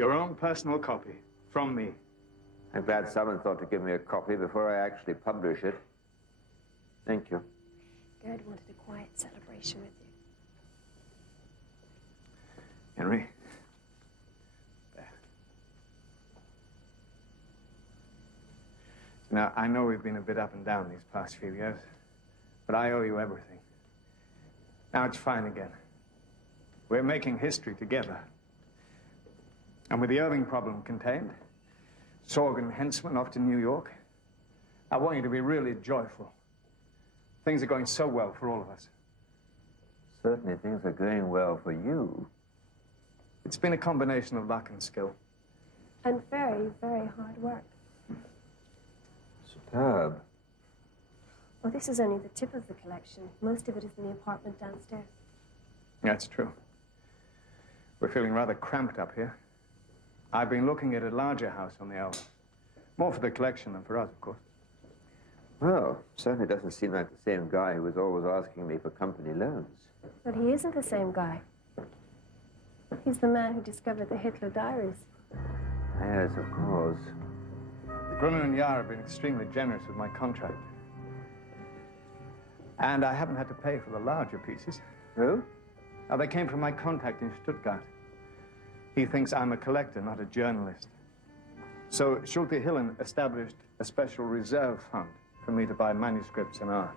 Your own personal copy, from me. I'm glad someone thought to give me a copy before I actually publish it. Thank you. Gerd wanted a quiet celebration with you. Henry. There. Now, I know we've been a bit up and down these past few years, but I owe you everything. Now it's fine again. We're making history together. And with the Irving problem contained, Sorg and Hensman off to New York, I want you to be really joyful. Things are going so well for all of us. Certainly things are going well for you. It's been a combination of luck and skill. And very, very hard work. Superb. Well, this is only the tip of the collection. Most of it is in the apartment downstairs. That's true. We're feeling rather cramped up here. I've been looking at a larger house on the Elbe. More for the collection than for us, of course. Well, certainly doesn't seem like the same guy who was always asking me for company loans. But he isn't the same guy. He's the man who discovered the Hitler diaries. Yes, of course. Brunner and Jahr have been extremely generous with my contract. And I haven't had to pay for the larger pieces. Who? Now, they came from my contact in Stuttgart. He thinks I'm a collector, not a journalist. So Schulte-Hillen established a special reserve fund for me to buy manuscripts and art.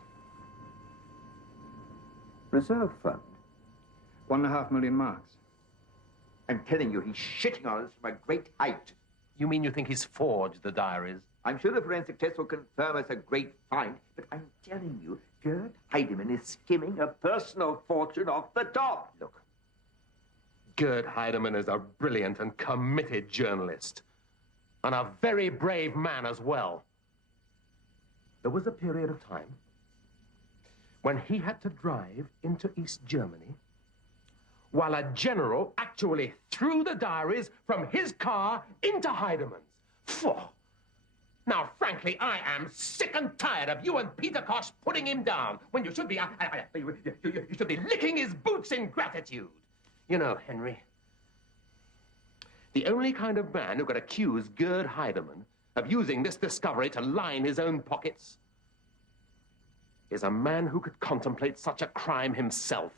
Reserve fund? 1.5 million marks. I'm telling you, he's shitting on us from a great height. You mean you think he's forged the diaries? I'm sure the forensic test will confirm us a great find, but I'm telling you, Gerd Heidemann is skimming a personal fortune off the top. Look. Gerd Heidemann is a brilliant and committed journalist. And a very brave man as well. There was a period of time when he had to drive into East Germany while a general actually threw the diaries from his car into Heidemann's. Phew. Now, frankly, I am sick and tired of you and Peter Koch putting him down when you should be, you should be licking his boots in gratitude. You know, Henry, the only kind of man who could accuse Gerd Heidemann of using this discovery to line his own pockets is a man who could contemplate such a crime himself.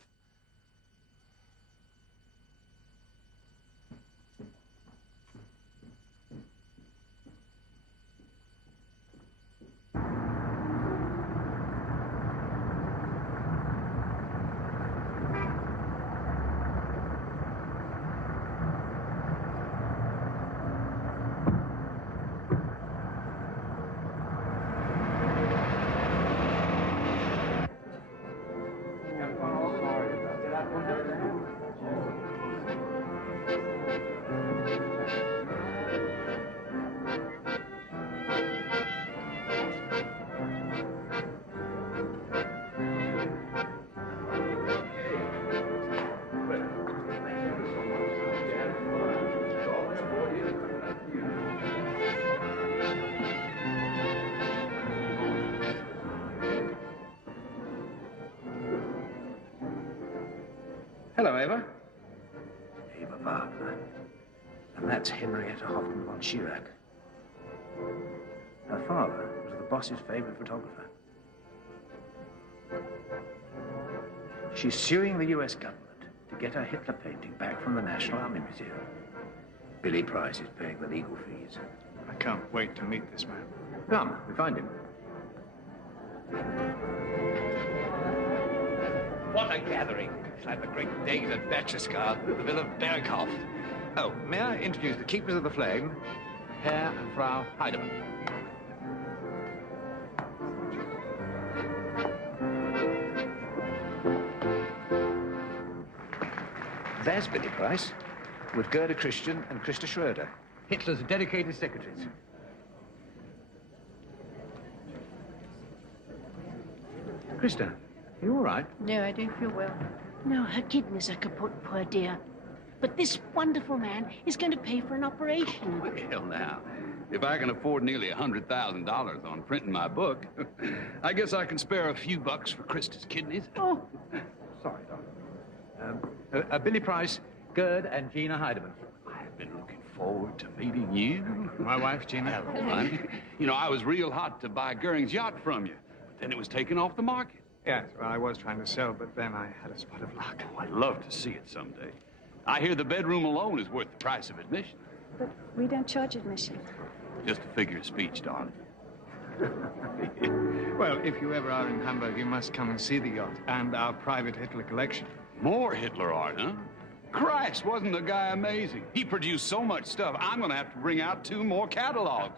Hello, Eva. Eva Wagner. And that's Henrietta Hoffman von Schirach. Her father was the boss's favorite photographer. She's suing the U.S. government to get her Hitler painting back from the National Army Museum. Billy Price is paying the legal fees. I can't wait to meet this man. Come, we find him. What a gathering. It's like the great days at Berchtesgaden, the Villa of Berghoff. Oh, may I introduce the keepers of the flame, Herr and Frau Heidemann. There's Billy Price, with Gerda Christian and Christa Schroeder, Hitler's dedicated secretaries. Christa, are you all right? No, I don't feel well. No, her kidneys are kaput, poor dear. But this wonderful man is going to pay for an operation. Well, now, if I can afford nearly $100,000 on printing my book, I guess I can spare a few bucks for Christa's kidneys. Oh. Sorry, darling. Billy Price, Gerd and Gina Heidemann. I've been looking forward to meeting you. My wife, Gina. Hello, honey. You know, I was real hot to buy Goering's yacht from you, but then it was taken off the market. Yes, well, I was trying to sell, but then I had a spot of luck. Oh, I'd love to see it someday. I hear the bedroom alone is worth the price of admission. But we don't charge admission. Just a figure of speech, darling. Well, if you ever are in Hamburg, you must come and see the yacht and our private Hitler collection. More Hitler art, huh? Christ, wasn't the guy amazing? He produced so much stuff, I'm gonna have to bring out 2 more catalogs.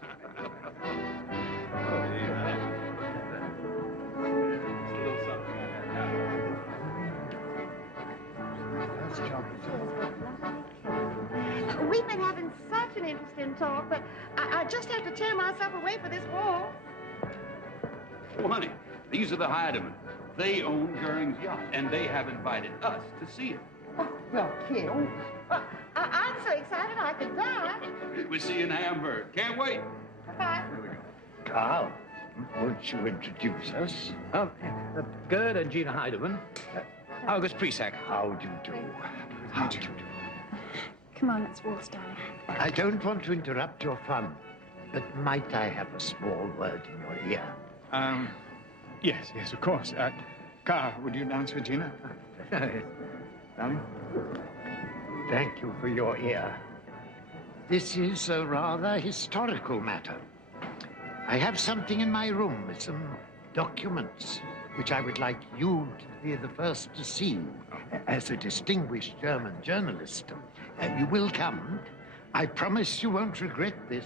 We've been having such an interesting talk, but I just have to tear myself away for this wall. Oh, honey, these are the Heidemann. They own Goering's yacht, and they have invited us to see it. Oh, well, Kim. Well, I'm so excited I could die. We'll see you in Hamburg. Can't wait. Bye. Carl, won't you introduce us? Gerd and Gina Heidemann. August Prisak. How do you do? How do you do? Come on, let's waltz, darling. I don't want to interrupt your fun, but might I have a small word in your ear? Yes, of course. Carl, would you dance with Gina? Darling? Thank you for your ear. This is a rather historical matter. I have something in my room, some documents, which I would like you to be the first to see. As a distinguished German journalist, you will come. I promise you won't regret this.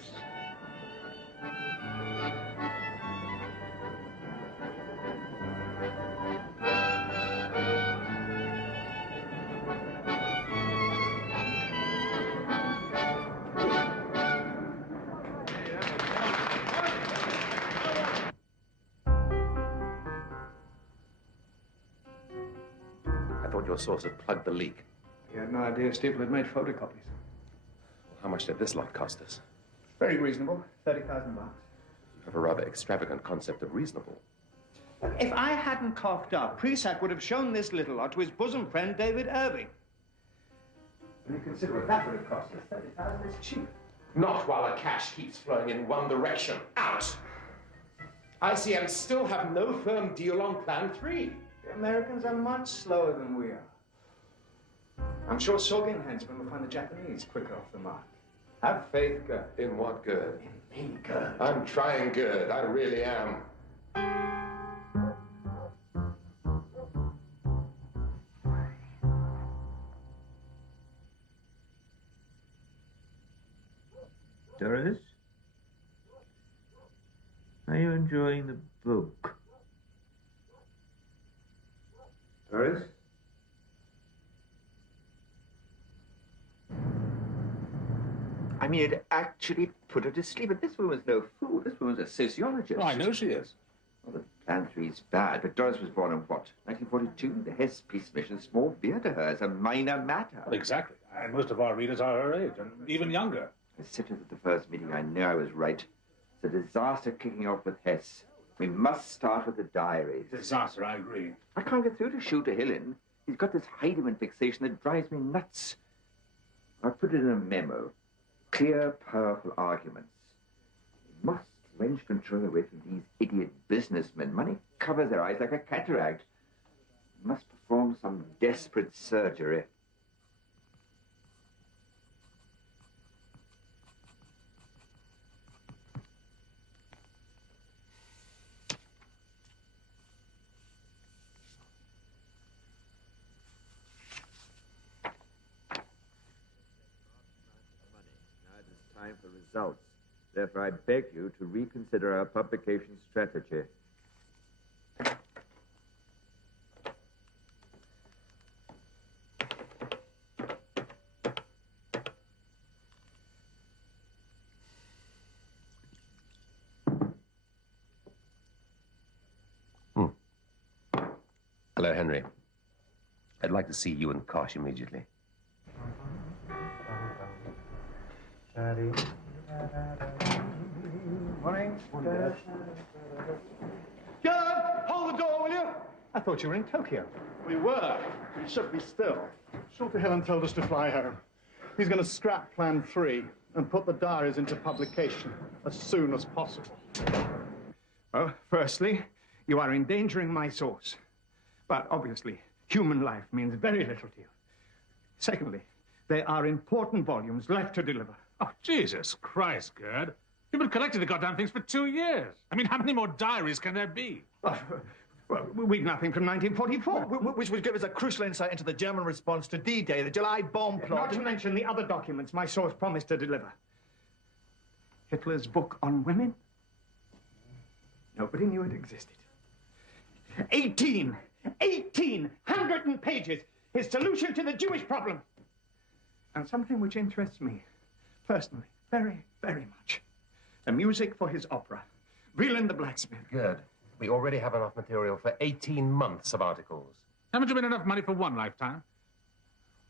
I thought your source had plugged the leak. You had no idea Steeple had made photocopies. How much did this lot cost us? Very reasonable. 30,000 bucks. You have a rather extravagant concept of reasonable. If I hadn't coughed up, Prisak would have shown this little lot to his bosom friend, David Irving. When you consider what that would have cost us, 30,000 is cheap. Not while the cash keeps flowing in one direction. Out! ICM still have no firm deal on Plan 3. The Americans are much slower than we are. I'm sure Sorgen Hensman will find the Japanese quicker off the mark. Have faith, Gerd. In what good? In me, Gerd. I'm trying good. I really am. Doris? Are you enjoying the book? Doris? I mean, it actually put her to sleep. And this woman's no fool. This woman's a sociologist. Oh, I know she is. Well, the Plan 3's bad, but Doris was born in what? 1942? The Hess peace mission, small beer to her. It's a minor matter. Well, exactly. And most of our readers are her age, and even younger. I said to her at the first meeting, I knew I was right. It's a disaster kicking off with Hess. We must start with the diaries. Disaster, I agree. I can't get through to Shooter Hillin. He's got this Heidemann fixation that drives me nuts. I put it in a memo. Clear, powerful arguments. We must wrench control away from these idiot businessmen. Money covers their eyes like a cataract. We must perform some desperate surgery. Time for results. Therefore, I beg you to reconsider our publication strategy. Hello, Henry. I'd like to see you and Kosh immediately. Morning. Gerd, hold the door, will you? I thought you were in Tokyo. We were. We should be still. Shorter Helen told us to fly home. He's going to scrap Plan 3. and put the diaries into publication as soon as possible. Well, firstly, you are endangering my source. But obviously, human life means very little to you. Secondly, there are important volumes left to deliver. Oh, Jesus Christ, Gerd. You've been collecting the goddamn things for 2 years. I mean, how many more diaries can there be? Well, we've nothing from 1944. Which would give us a crucial insight into the German response to D-Day, the July bomb plot. Not to mention the other documents my source promised to deliver. Hitler's book on women? Nobody knew it existed. 1,800 pages. His solution to the Jewish problem. And something which interests me, personally, very, very much. The music for his opera, Wieland the Blacksmith. Good. We already have enough material for 18 months of articles. Haven't you been enough money for one lifetime?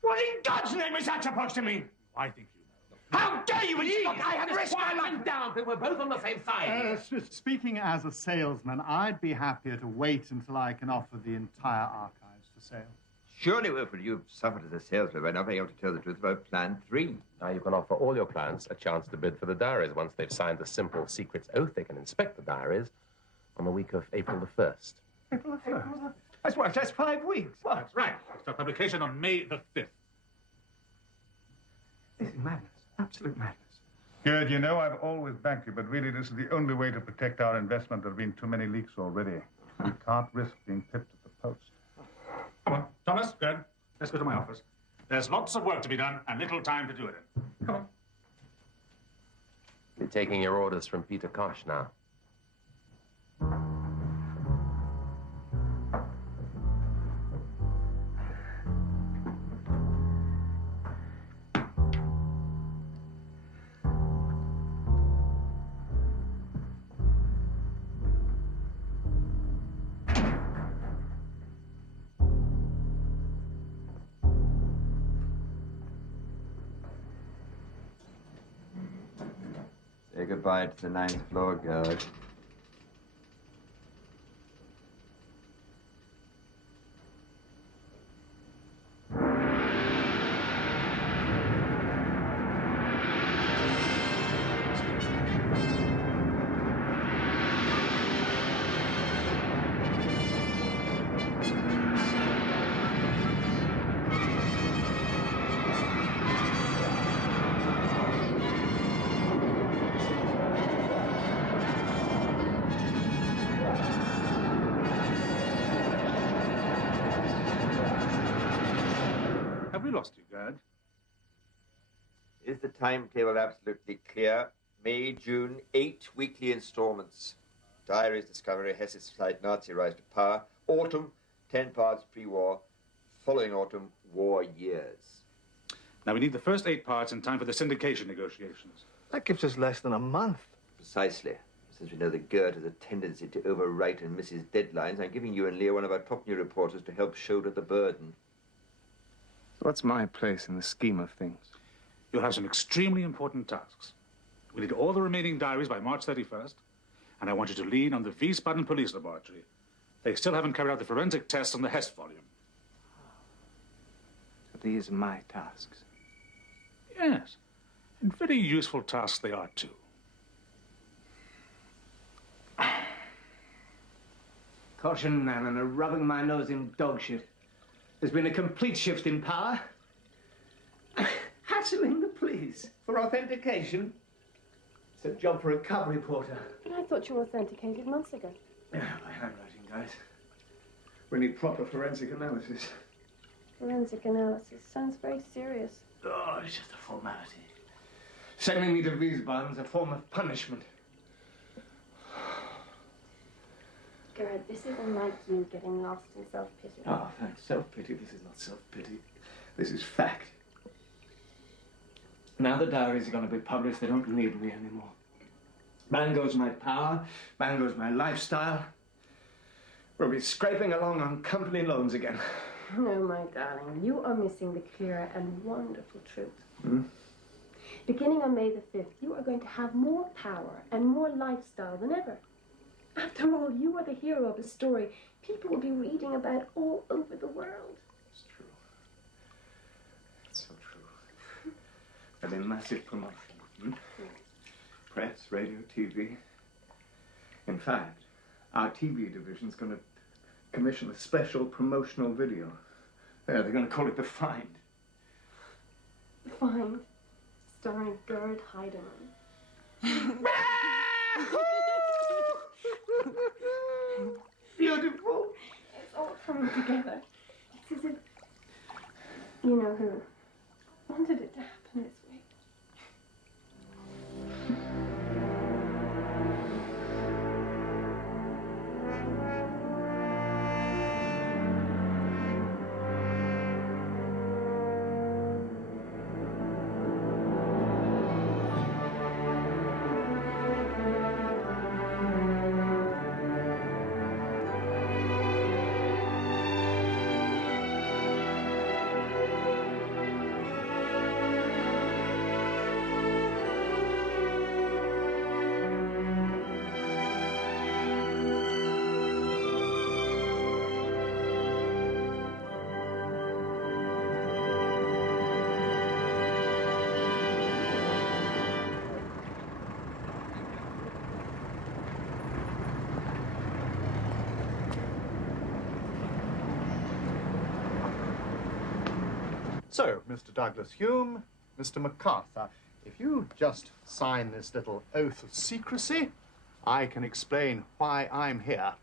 What in God's name is that supposed to mean? I think you know. How dare you instruct? I have risked my life. Down, we're both on the same side. Speaking as a salesman, I'd be happier to wait until I can offer the entire archives for sale. Surely, Wilfred, you've suffered as a salesman by not being able to tell the truth about Plan 3. Now you can offer all your clients a chance to bid for the diaries. Once they've signed the simple secrets oath, they can inspect the diaries on the week of April the 1st. April the 1st? That's what? That's 5 weeks. What? That's right. Start publication on May the 5th. This is madness. Absolute madness. Gerd, you know I've always backed you, but really this is the only way to protect our investment. There have been too many leaks already. We can't risk being tipped at the post. Come on, Thomas, Gerd, let's go to my office. There's lots of work to be done and little time to do it in. Come on. You're taking your orders from Peter Koch now. Say goodbye to the 9th floor, Gerd. Have we lost you, Gerd? Is the timetable absolutely clear? May, June, 8 weekly installments. Diaries, Discovery, Hesse's flight, Nazi rise to power. Autumn, 10 parts pre-war. Following autumn, war years. Now, we need the first 8 parts in time for the syndication negotiations. That gives us less than a month. Precisely. Since we know that Gerd has a tendency to overwrite and miss his deadlines, I'm giving you and Leah one of our top new reporters to help shoulder the burden. What's my place in the scheme of things? You'll have some extremely important tasks. We need all the remaining diaries by March 31st, and I want you to lean on the Wiesbaden Police Laboratory. They still haven't carried out the forensic tests on the Hess volume. These are my tasks. Yes, and very useful tasks they are, too. Caution, man, and a rubbing my nose in dog shit. There's been a complete shift in power. Hassling the police for authentication. It's a job for a cub reporter. But I thought you authenticated months ago. Yeah, my handwriting, guys. We need proper forensic analysis. Forensic analysis sounds very serious. Oh, it's just a formality. Sending me to Wiesbaden's a form of punishment. Gerd, this isn't like you getting lost in self-pity. Oh, thanks. Self-pity. This is not self-pity. This is fact. Now the diaries are going to be published, they don't need me anymore. Bang goes my power, bang goes my lifestyle. We'll be scraping along on company loans again. No, my darling, you are missing the clear and wonderful truth. Beginning on May the 5th, you are going to have more power and more lifestyle than ever. After all, you are the hero of a story people will be reading about all over the world. It's true. It's so true. There'll be massive promotion, Press, radio, TV. In fact, our TV division's going to commission a special promotional video. Yeah, they're going to call it The Find. The Find, starring Gerd Heidemann. Beautiful. It's all coming together. It's as if, you know who, wanted it to happen this way. So, Mr. Douglas Hume, Mr. MacArthur, if you just sign this little oath of secrecy, I can explain why I'm here.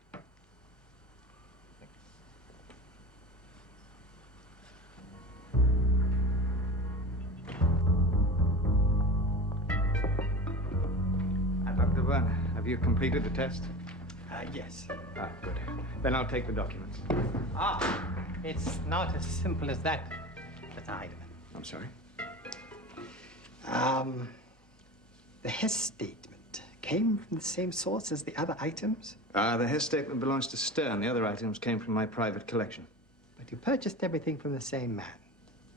Dr. Werner, have you completed the test? Yes. Ah, good. Then I'll take the documents. Ah, it's not as simple as that, Mr. Heidemann. I'm sorry? The Hess statement came from the same source as the other items? The Hess statement belongs to Stern. The other items came from my private collection. But you purchased everything from the same man?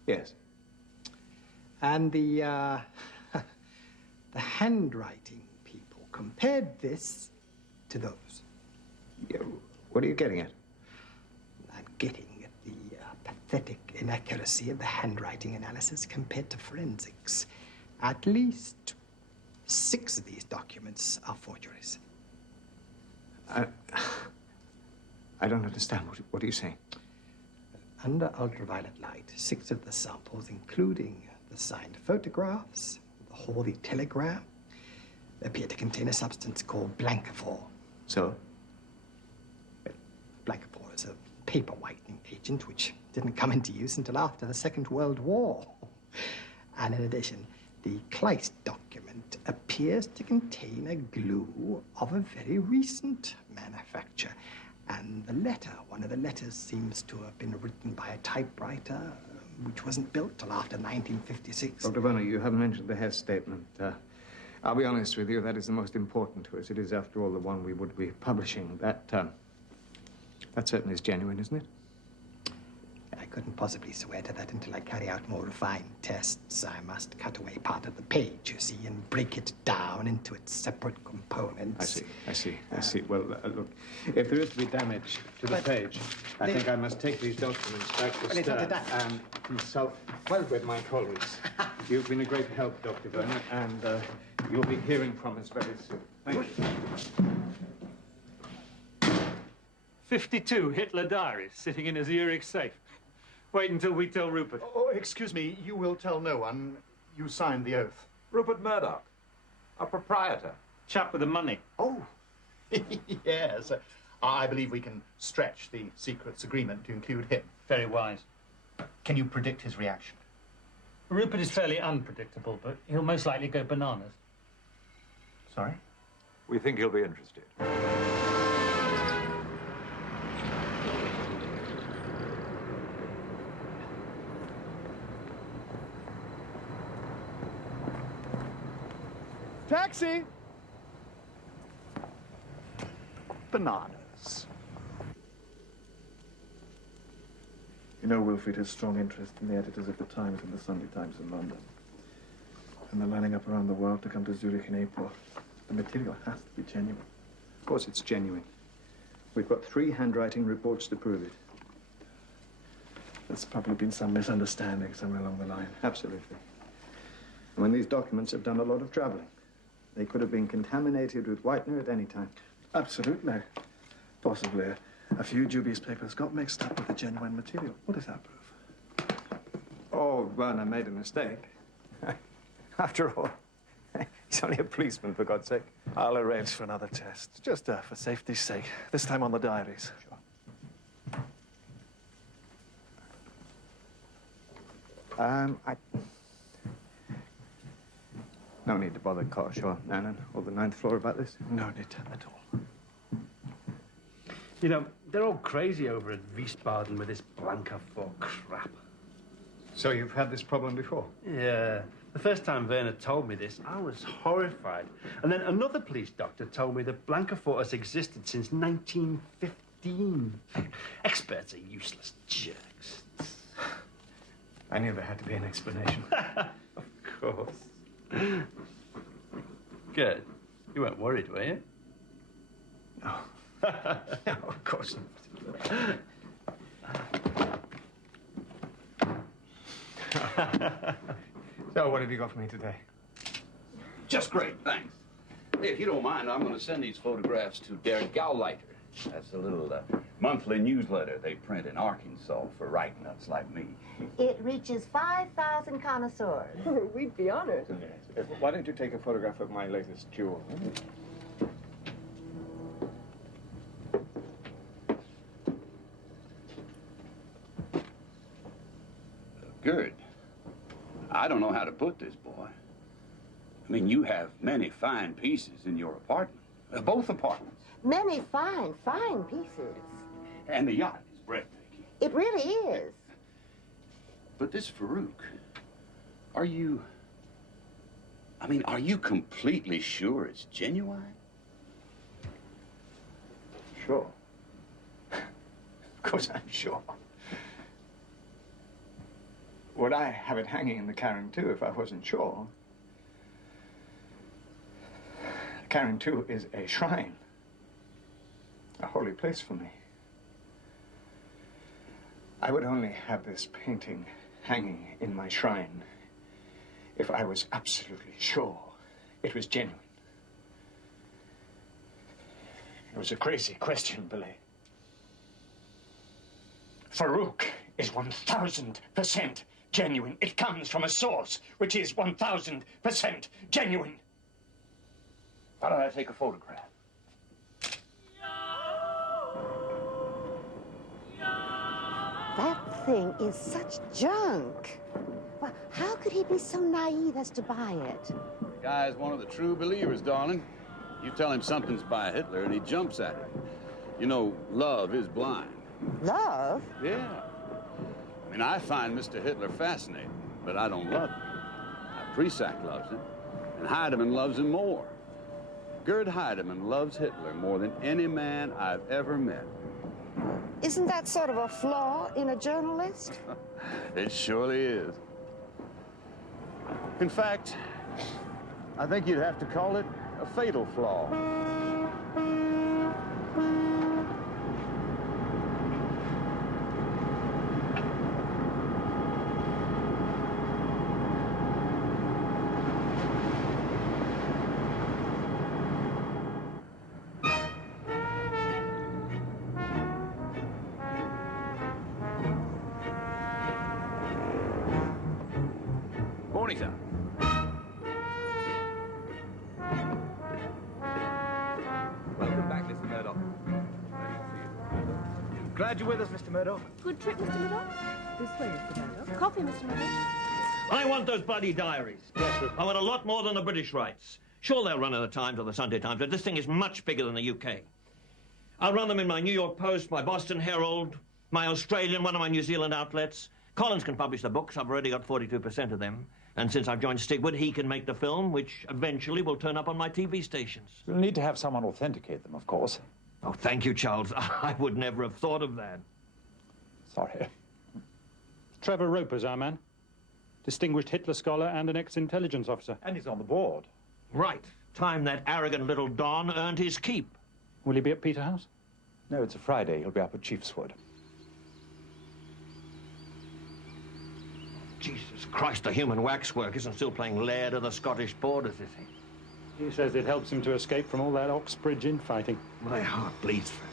Yes. And the handwriting people compared this to those. Yeah, what are you getting at? I'm getting at the pathetic inaccuracy of the handwriting analysis compared to forensics. At least 6 of these documents are forgeries. I don't understand. What are you saying? Under ultraviolet light, 6 of the samples, including the signed photographs, the Hawley telegram, appear to contain a substance called blancophore. So? Blancophore is a paper whitening agent which didn't come into use until after the Second World War. And in addition, the Kleist document appears to contain a glue of a very recent manufacture. And the letter, one of the letters seems to have been written by a typewriter which wasn't built till after 1956. Dr. Werner, you haven't mentioned the Hess statement. I'll be honest with you, that is the most important to us. It is, after all, the one we would be publishing. That certainly is genuine, isn't it? I couldn't possibly swear to that until I carry out more refined tests. I must cut away part of the page, you see, and break it down into its separate components. I see. Well, look, if there is to be damage to the page, I think I must take these documents back to Stern and consult well with my colleagues. You've been a great help, Dr. Werner, and you'll be hearing from us very soon. Thank you. 52 Hitler diaries sitting in a Zurich safe. Wait until we tell Rupert. Oh, excuse me, you will tell no one. You signed the oath. Rupert Murdoch, a proprietor. Chap with the money. Oh, yes. I believe we can stretch the secrets agreement to include him. Very wise. Can you predict his reaction? Rupert is fairly unpredictable, but he'll most likely go bananas. Sorry? We think he'll be interested. Taxi! Bananas. You know, Wilfrid has strong interest in the editors of the Times and the Sunday Times in London. And they're lining up around the world to come to Zurich in April. The material has to be genuine. Of course it's genuine. We've got 3 handwriting reports to prove it. There's probably been some misunderstanding somewhere along the line. Absolutely. When these documents have done a lot of traveling. They could have been contaminated with whitener at any time. Absolutely. Possibly a few dubious papers got mixed up with the genuine material. What does that prove? Oh, Werner made a mistake. After all, he's only a policeman, for God's sake. I'll arrange for another test, just for safety's sake. This time on the diaries. Sure. No need to bother Kosh or Nanan or the ninth floor about this. No need at all. You know, they're all crazy over at Wiesbaden with this Blanca 4 crap. So you've had this problem before? Yeah. The first time Werner told me this, I was horrified. And then another police doctor told me that Blanca 4 has existed since 1915. Experts are useless jerks. I knew there had to be an explanation. Of course. Good. You weren't worried, were you? No. No, of course not. So, what have you got for me today? Just great, thanks. Hey, if you don't mind, I'm going to send these photographs to Der Gauleiter. That's a little monthly newsletter they print in Arkansas for right nuts like me. It reaches 5,000 connoisseurs. We'd be honored. Why don't you take a photograph of my latest jewel? Good. I don't know how to put this, boy. I mean, you have many fine pieces in your apartment. Both apartments. Many fine, fine pieces. And the yacht is breathtaking. It really is. But this Farouk, are you completely sure it's genuine? Sure. Of course I'm sure. Would I have it hanging in the Karen too if I wasn't sure? Karen too is a shrine. A holy place for me. I would only have this painting hanging in my shrine if I was absolutely sure it was genuine. It was a crazy question, Billy. Farouk is 1,000% genuine. It comes from a source which is 1,000% genuine. Why don't I take a photograph? That thing is such junk. Well, how could he be so naive as to buy it? The guy's one of the true believers, darling. You tell him something's by Hitler and he jumps at it. You know, love is blind. Love? Yeah. I mean, I find Mr. Hitler fascinating, but I don't love him. Presack loves him, and Heidemann loves him more. Gerd Heidemann loves Hitler more than any man I've ever met. Isn't that sort of a flaw in a journalist? It surely is. In fact, I think you'd have to call it a fatal flaw. Morning, sir. Welcome back, Mr. Murdoch. Glad you're with us, Mr. Murdoch. Good trip, Mr. Murdoch? This way, Mr. Murdoch. Coffee, Mr. Murdoch. I want those bloody diaries. Yes, sir. I want a lot more than the British rights. Sure, they'll run in the Times or the Sunday Times, but this thing is much bigger than the UK. I'll run them in my New York Post, my Boston Herald, my Australian, one of my New Zealand outlets. Collins can publish the books. I've already got 42% of them. And since I've joined Stigwood, he can make the film, which eventually will turn up on my TV stations. We'll need to have someone authenticate them, of course. Oh, thank you, Charles. I would never have thought of that. Sorry. Trevor Roper's our man. Distinguished Hitler scholar and an ex-intelligence officer. And he's on the board. Right. Time that arrogant little Don earned his keep. Will he be at Peterhouse? No, it's a Friday. He'll be up at Chiefswood. Jesus Christ, the human waxwork isn't still playing Laird of the Scottish borders, is he? He says it helps him to escape from all that Oxbridge infighting. My heart bleeds for him.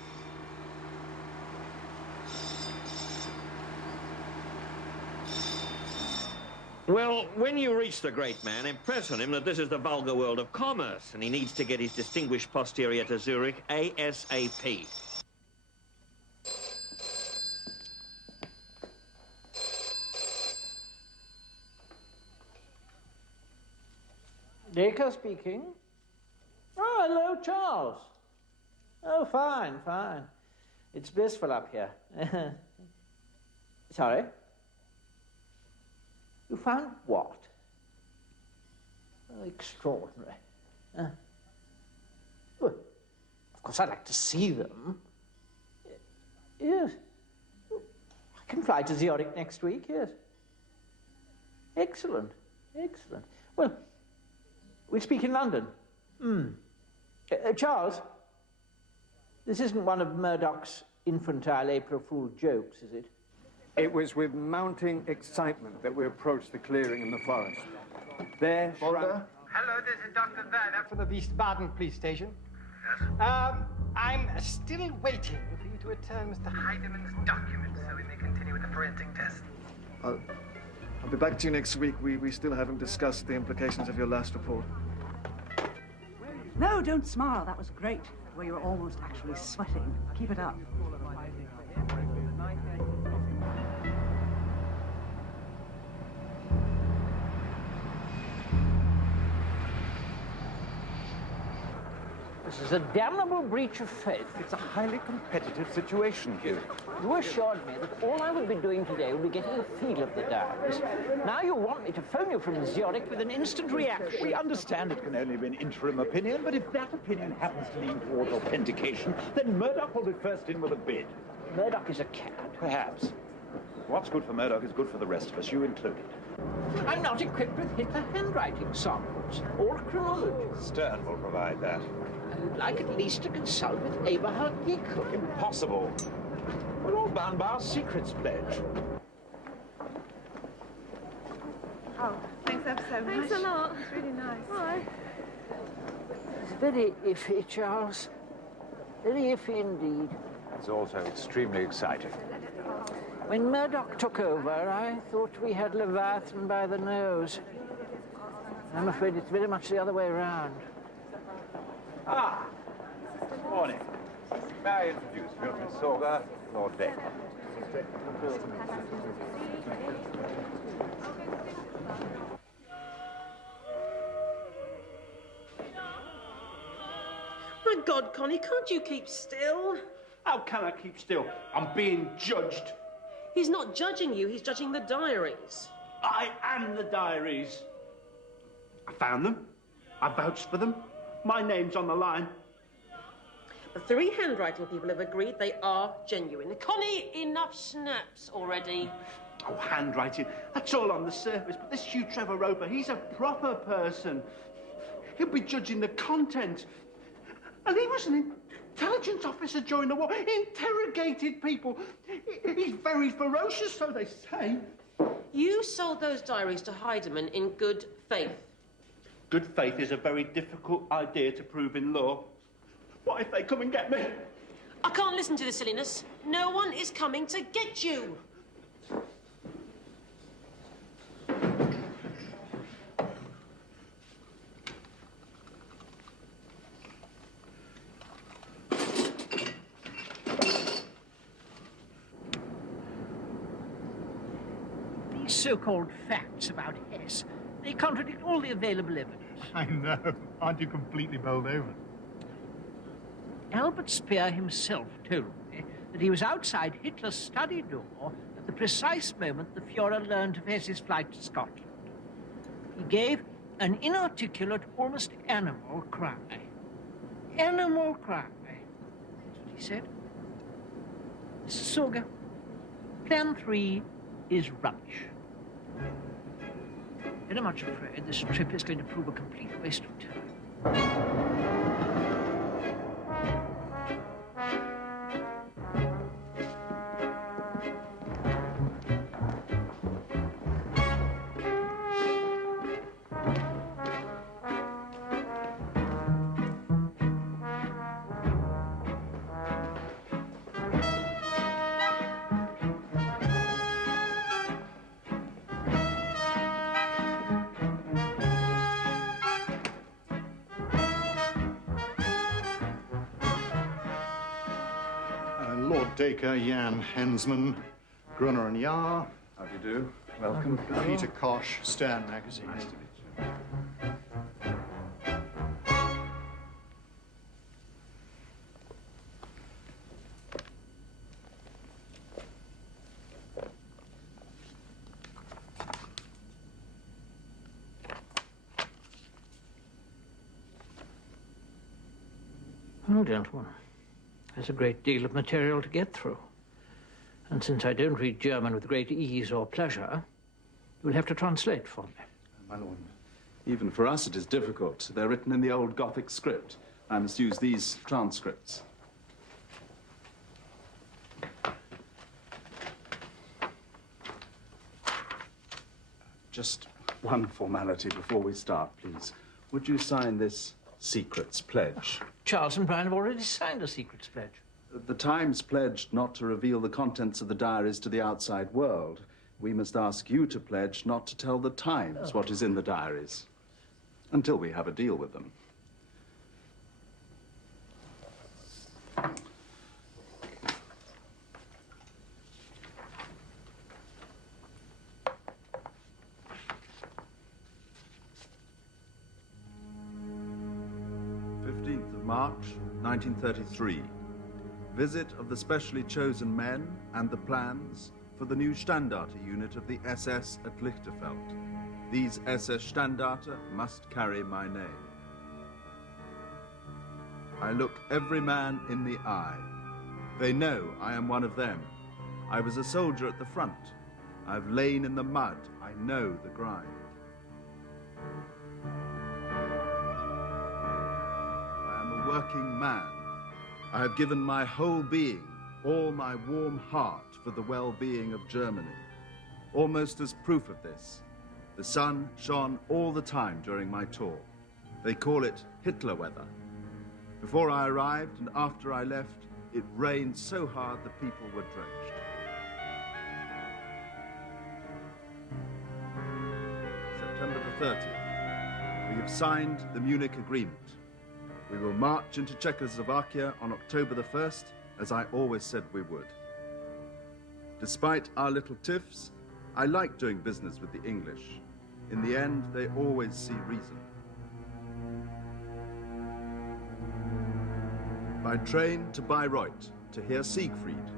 Well, when you reach the great man, impress on him that this is the vulgar world of commerce, and he needs to get his distinguished posterior to Zurich ASAP. Dacre speaking. Oh, hello, Charles. Oh, fine, fine. It's blissful up here. Sorry? You found what? Oh, extraordinary. Well, of course, I'd like to see them. Yes. I can fly to Zurich next week, yes. Excellent, excellent. Well, we'll speak in London. Charles, this isn't one of Murdoch's infantile April Fool jokes, is it? It was with mounting excitement that we approached the clearing in the forest. There, Hello, this is Dr. Werner from the Wiesbaden police station. Yes. I'm still waiting for you to return Mr. Heideman's documents so we may continue with the forensic test. I'll be back to you next week. We still haven't discussed the implications of your last report. No, don't smile. That was great. Where you were almost actually sweating. Keep it up. This is a damnable breach of faith. It's a highly competitive situation, Hugh. You assured me that all I would be doing today would be getting a feel of the diaries. Now you want me to phone you from Zurich with an instant reaction. We understand it can only be an interim opinion, but if that opinion happens to lean towards authentication, then Murdoch will be first in with a bid. Murdoch is a cad. Perhaps. What's good for Murdoch is good for the rest of us, you included. I'm not equipped with Hitler handwriting samples or chronology. Stern will provide that. I would like at least to consult with Eberhard Jekyll. Impossible. We're all bound by our secrets pledge. Oh, thanks ever so much. Thanks a lot. It's really nice. Bye. It's very iffy, Charles. Very iffy indeed. It's also extremely exciting. When Murdoch took over, I thought we had Leviathan by the nose. I'm afraid it's very much the other way around. Ah, morning. May I introduce you, Miss Sorga, Lord Dacre. My God, Connie, can't you keep still? How can I keep still? I'm being judged. He's not judging you, he's judging the diaries. I am the diaries. I found them. I vouched for them. My name's on the line. The three handwriting people have agreed they are genuine. Connie, enough snaps already. Oh, handwriting. That's all on the surface. But this Hugh Trevor Roper, he's a proper person. He'll be judging the content. And he was an intelligence officer during the war. He interrogated people. He's very ferocious, so they say. You sold those diaries to Heidemann in good faith. Good faith is a very difficult idea to prove in law. What if they come and get me? I can't listen to this silliness. No one is coming to get you. These so-called facts about Hess, they contradict all the available evidence. I know. Aren't you completely bowled over? Albert Speer himself told me that he was outside Hitler's study door at the precise moment the Fuhrer learned of Hess's flight to Scotland. He gave an inarticulate, almost animal cry. Animal cry. That's what he said. Mrs. Sorga, Plan 3 is rubbish. Very much afraid this trip is going to prove a complete waste of time. Lord Dacre, Jan Hensman, Gruner and Yar. How do you do? Welcome. Peter Kosh, Stern Magazine. Nice to meet you. 'Well, gentlemen, there's a great deal of material to get through. And since I don't read German with great ease or pleasure, you'll have to translate for me. My lord, even for us it is difficult. They're written in the old Gothic script. I must use these transcripts. Just one formality before we start, please. Would you sign this secrets pledge? Charles and Brian have already signed a secrets pledge. The Times pledged not to reveal the contents of the diaries to the outside world. We must ask you to pledge not to tell the Times what is in the diaries until we have a deal with them. March 1933. Visit of the specially chosen men and the plans for the new Standarte unit of the SS at Lichterfeld. These SS Standarte must carry my name. I look every man in the eye. They know I am one of them. I was a soldier at the front. I've lain in the mud. I know the grind. Working man. I have given my whole being, all my warm heart for the well-being of Germany. Almost as proof of this, the sun shone all the time during my tour. They call it Hitler weather. Before I arrived and after I left, it rained so hard the people were drenched. September the 30th. We have signed the Munich Agreement. We will march into Czechoslovakia on October the 1st, as I always said we would. Despite our little tiffs, I like doing business with the English. In the end, they always see reason. By train to Bayreuth to hear Siegfried.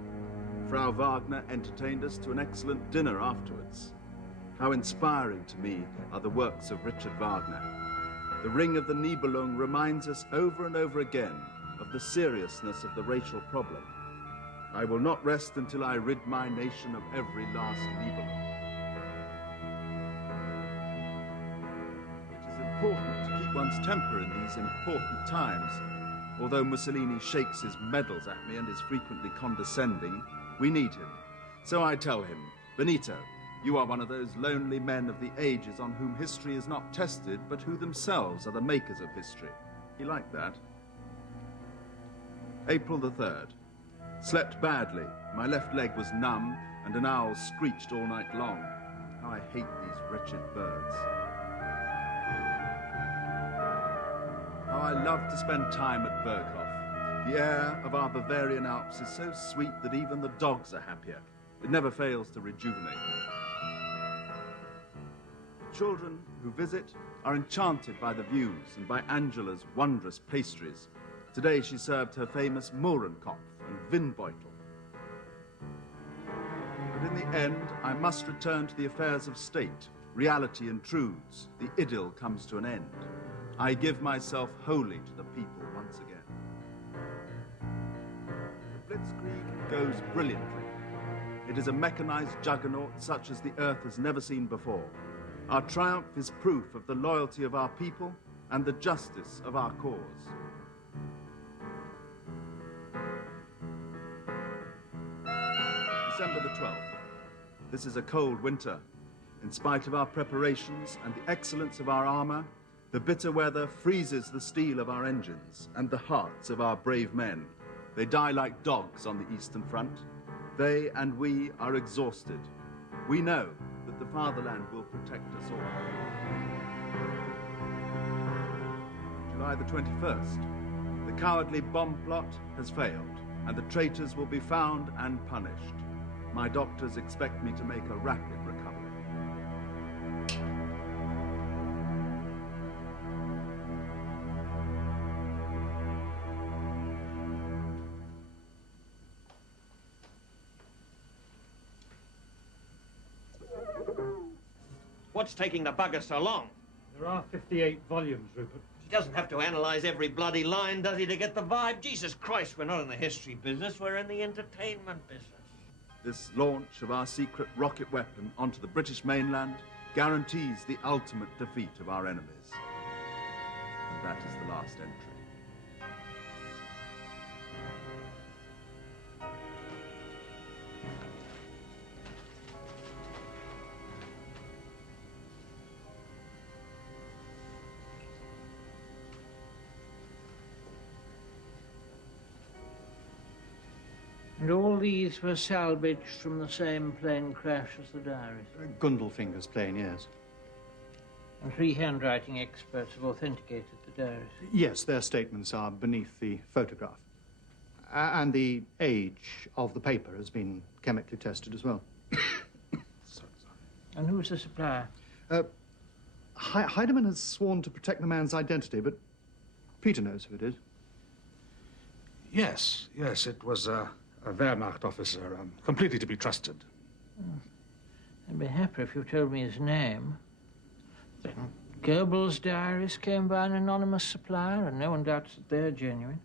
Frau Wagner entertained us to an excellent dinner afterwards. How inspiring to me are the works of Richard Wagner. The Ring of the Nibelung reminds us over and over again of the seriousness of the racial problem. I will not rest until I rid my nation of every last Nibelung. It is important to keep one's temper in these important times. Although Mussolini shakes his medals at me and is frequently condescending, we need him. So I tell him, Benito, you are one of those lonely men of the ages on whom history is not tested, but who themselves are the makers of history. He liked that. April the 3rd. Slept badly. My left leg was numb, and an owl screeched all night long. How I hate these wretched birds. How I love to spend time at Berghof. The air of our Bavarian Alps is so sweet that even the dogs are happier. It never fails to rejuvenate me. Children who visit are enchanted by the views and by Angela's wondrous pastries. Today she served her famous Mohrenkopf and Windbeutel. But in the end, I must return to the affairs of state. Reality intrudes. The idyll comes to an end. I give myself wholly to the people once again. The Blitzkrieg goes brilliantly. It is a mechanized juggernaut such as the earth has never seen before. Our triumph is proof of the loyalty of our people and the justice of our cause. December the 12th. This is a cold winter. In spite of our preparations and the excellence of our armor, the bitter weather freezes the steel of our engines and the hearts of our brave men. They die like dogs on the Eastern Front. They and we are exhausted. We know that the fatherland will protect us all. July the 21st. The cowardly bomb plot has failed. and the traitors will be found and punished. My doctors expect me to make a rapid recovery. What's taking the bugger so long? There are 58 volumes, Rupert. He doesn't have to analyze every bloody line, does he, to get the vibe? Jesus Christ, we're not in the history business, we're in the entertainment business. This launch of our secret rocket weapon onto the British mainland guarantees the ultimate defeat of our enemies. And that is the last entry. And all these were salvaged from the same plane crash as the diaries. Gundelfinger's plane, yes. And 3 handwriting experts have authenticated the diaries. Yes, their statements are beneath the photograph. And the age of the paper has been chemically tested as well. And who's the supplier? Heidemann has sworn to protect the man's identity, but Peter knows who it is. Yes, it was a Wehrmacht officer, completely to be trusted. I'd be happy if you told me his name. Then Goebbels' diaries came by an anonymous supplier, and no one doubts that they're genuine.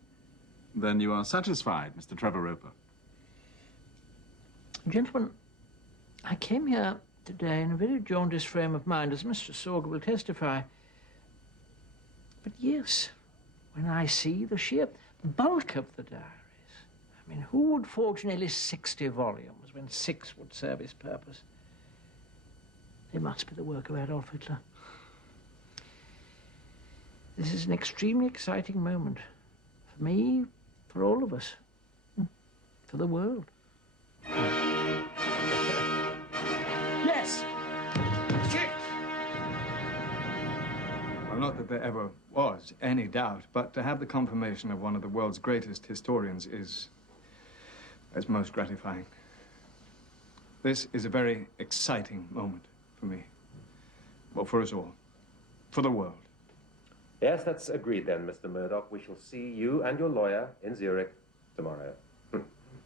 Then you are satisfied, Mr. Trevor Roper? Gentlemen, I came here today in a very jaundiced frame of mind, as Mr. Sorg will testify. But yes, when I see the sheer bulk of the diaries, I mean, who would forge nearly 60 volumes when 6 would serve his purpose? They must be the work of Adolf Hitler. This is an extremely exciting moment. For me, for all of us. For the world. Yes! Shit! Well, not that there ever was any doubt, but to have the confirmation of one of the world's greatest historians is most gratifying. This is a very exciting moment for me. Well, for us all. For the world. Yes, that's agreed then, Mr. Murdoch. We shall see you and your lawyer in Zurich tomorrow.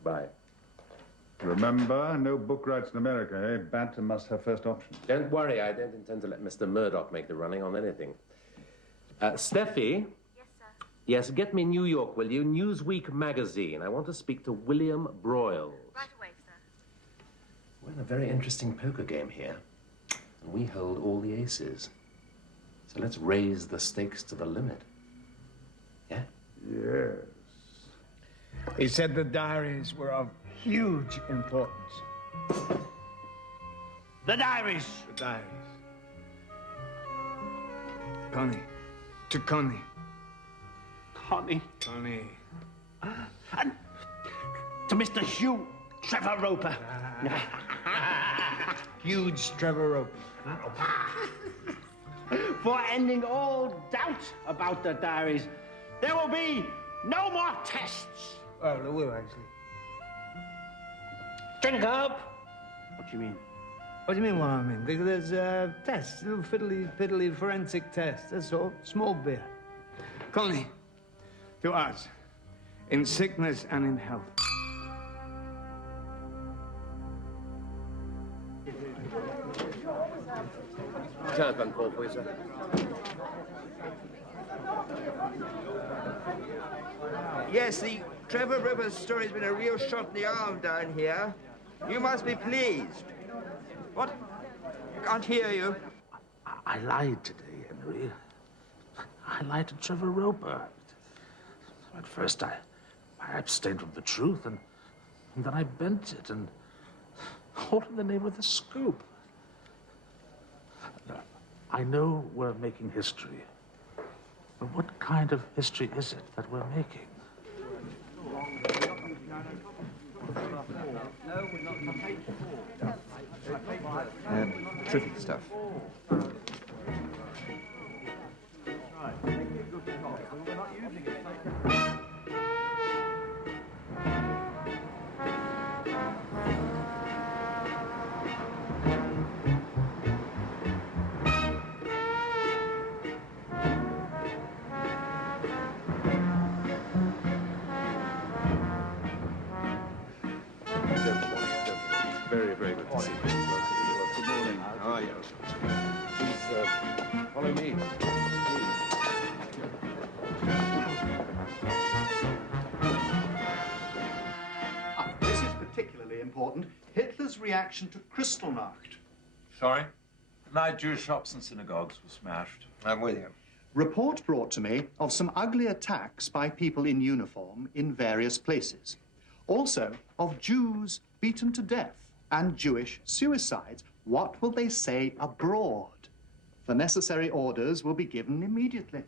Bye. Remember, no book rights in America, eh? Bantam must have first option. Don't worry, I don't intend to let Mr. Murdoch make the running on anything. Steffi? Yes, sir. Yes, get me New York, will you? Newsweek magazine. I want to speak to William Broyles. Right away, sir. We're in a very interesting poker game here. And we hold all the aces. So let's raise the stakes to the limit. Yeah? Yes. He said the diaries were of huge importance. The diaries! The diaries. Connie. To Connie. Connie. Connie. And to Mr. Hugh Trevor Roper. Huge Trevor Roper. For ending all doubt about the diaries, there will be no more tests. Well, there will, actually. Drink up. What do you mean? What do you mean, what I mean? Because there's tests, little fiddly forensic tests, that's all. Small beer. Connie, to us, in sickness and in health. Telephone call, please, sir. Yes, the Trevor Rivers story's been a real shot in the arm down here. You must be pleased. What? Can't hear you. I lied today, Henry. I lied to Trevor Roper. At first, I abstained from the truth, and then I bent it, and all in the name of the scoop. I know we're making history, but what kind of history is it that we're making? Terrific stuff. Good morning. How are you? Please follow me. This is particularly important. Hitler's reaction to Kristallnacht. Sorry? Night Jewish shops and synagogues were smashed. I'm with you. Report brought to me of some ugly attacks by people in uniform in various places. Also, of Jews beaten to death and Jewish suicides. What will they say abroad? The necessary orders will be given immediately.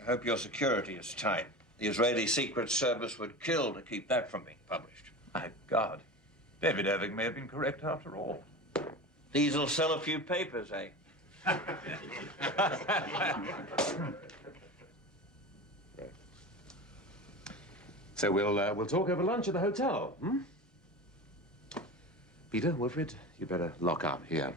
I hope your security is tight. The Israeli Secret Service would kill to keep that from being published. My God. David Irving may have been correct after all. These'll sell a few papers, eh? So we'll talk over lunch at the hotel, hmm? Peter, Wilfred, you better lock up here.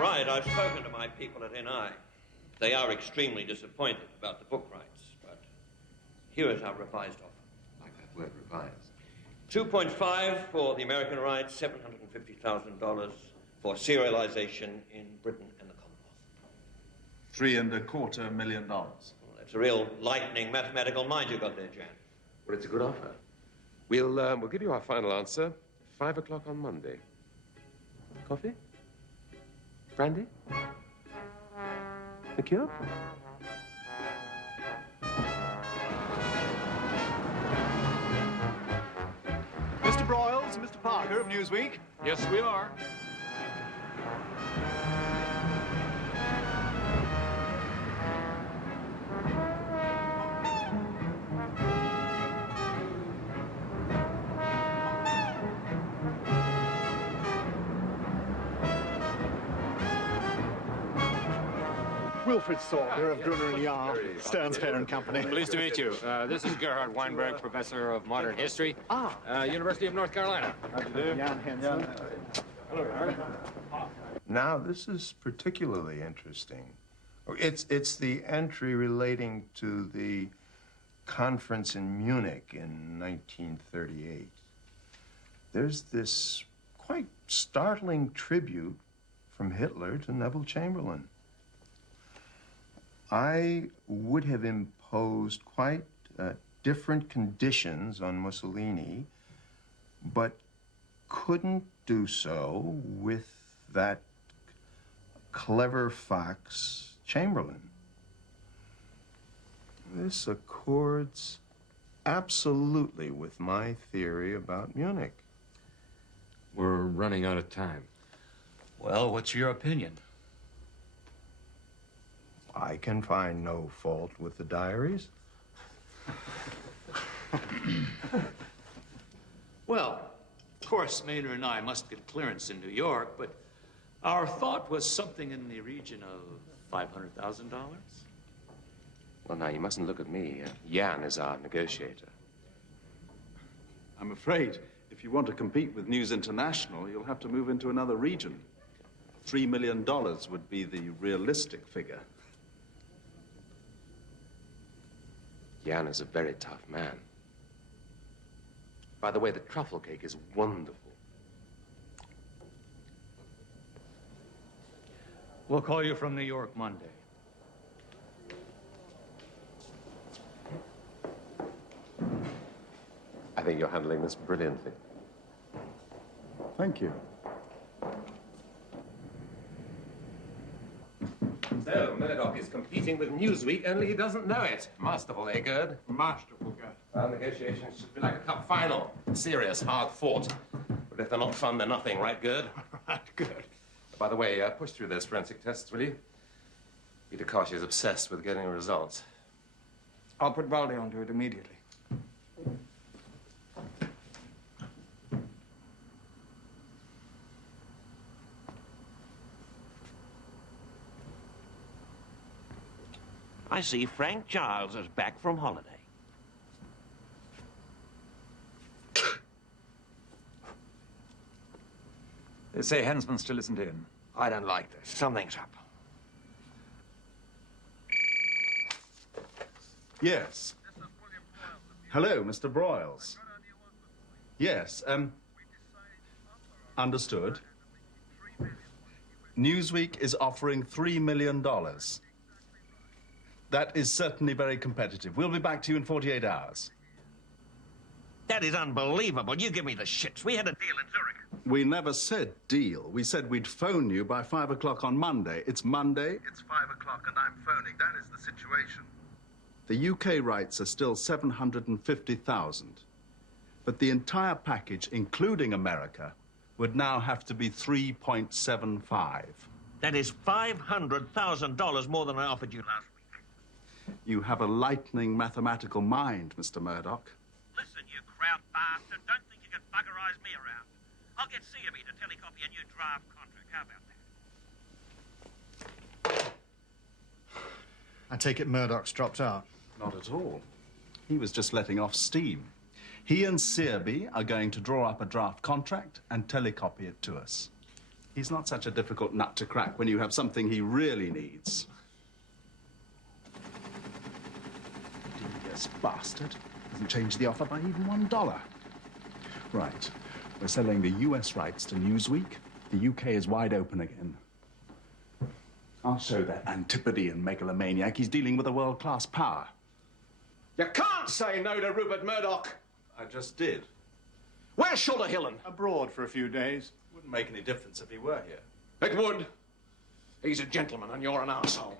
Right, I've spoken to my people at NI. They are extremely disappointed about the book rights, but here is our revised offer. Like that word, revised. 2.5 for the American rights, $750,000 for serialization in Britain and the Commonwealth. $3.25 million. Well, that's a real lightning mathematical mind you got there, Jan. Well, it's a good offer. We'll give you our final answer 5 o'clock on Monday. Coffee? Brandy? Liqueur? Mr. Broyles and Mr. Parker of Newsweek. Yes, we are. Wilfred Salter of Brunner and Yar, Stearns Fair and Company. Pleased to meet you. This is Gerhard Weinberg, Professor of Modern History. University of North Carolina. How do you do? Jan Henson. Hello, Gerhard. Now, this is particularly interesting. It's the entry relating to the conference in Munich in 1938. There's this quite startling tribute from Hitler to Neville Chamberlain. I would have imposed quite different conditions on Mussolini, but couldn't do so with that clever fox Chamberlain. This accords absolutely with my theory about Munich. We're running out of time. Well, what's your opinion? I can find no fault with the diaries. Well, of course, Maynard and I must get clearance in New York, but our thought was something in the region of $500,000. Well, now, you mustn't look at me. Jan is our negotiator. I'm afraid if you want to compete with News International, you'll have to move into another region. $3 million would be the realistic figure. Jan is a very tough man. By the way, the truffle cake is wonderful. We'll call you from New York Monday. I think you're handling this brilliantly. Thank you. So, Murdoch is competing with Newsweek, only he doesn't know it. Masterful, eh, Gerd? Masterful, Gerd. Well, negotiations should be like a cup final. Serious, hard fought. But if they're not fun, they're nothing, right, Gerd? Right, Gerd. By the way, push through those forensic tests, will you? Peter Kosh is obsessed with getting results. I'll put Valde onto it immediately. I see Frank Giles is back from holiday. They say Hensman still isn't in. I don't like this. Something's up. Yes. Hello, Mr. Broyles. Yes, understood. Newsweek is offering $3 million. That is certainly very competitive. We'll be back to you in 48 hours. That is unbelievable. You give me the shits. We had a deal in Zurich. We never said deal. We said we'd phone you by 5 o'clock on Monday. It's Monday. It's 5 o'clock and I'm phoning. That is the situation. The UK rights are still 750,000. But the entire package, including America, would now have to be 3.75. That is $500,000 more than I offered you last week. You have a lightning mathematical mind, Mr. Murdoch. Listen, you crowd bastard. Don't think you can buggerize me around. I'll get CME to telecopy a new draft contract. How about that? I take it Murdoch's dropped out. Not at all. He was just letting off steam. He and Searby are going to draw up a draft contract and telecopy it to us. He's not such a difficult nut to crack when you have something he really needs. Devious bastard. Hasn't changed the offer by even $1. Right. We're selling the US rights to Newsweek. The UK is wide open again. I'll show that Antipodean megalomaniac he's dealing with a world-class power. You can't say no to Rupert Murdoch. I just did. Where's Shoulder Hillen? Abroad for a few days. Wouldn't make any difference if he were here. It would. He's a gentleman and you're an arsehole.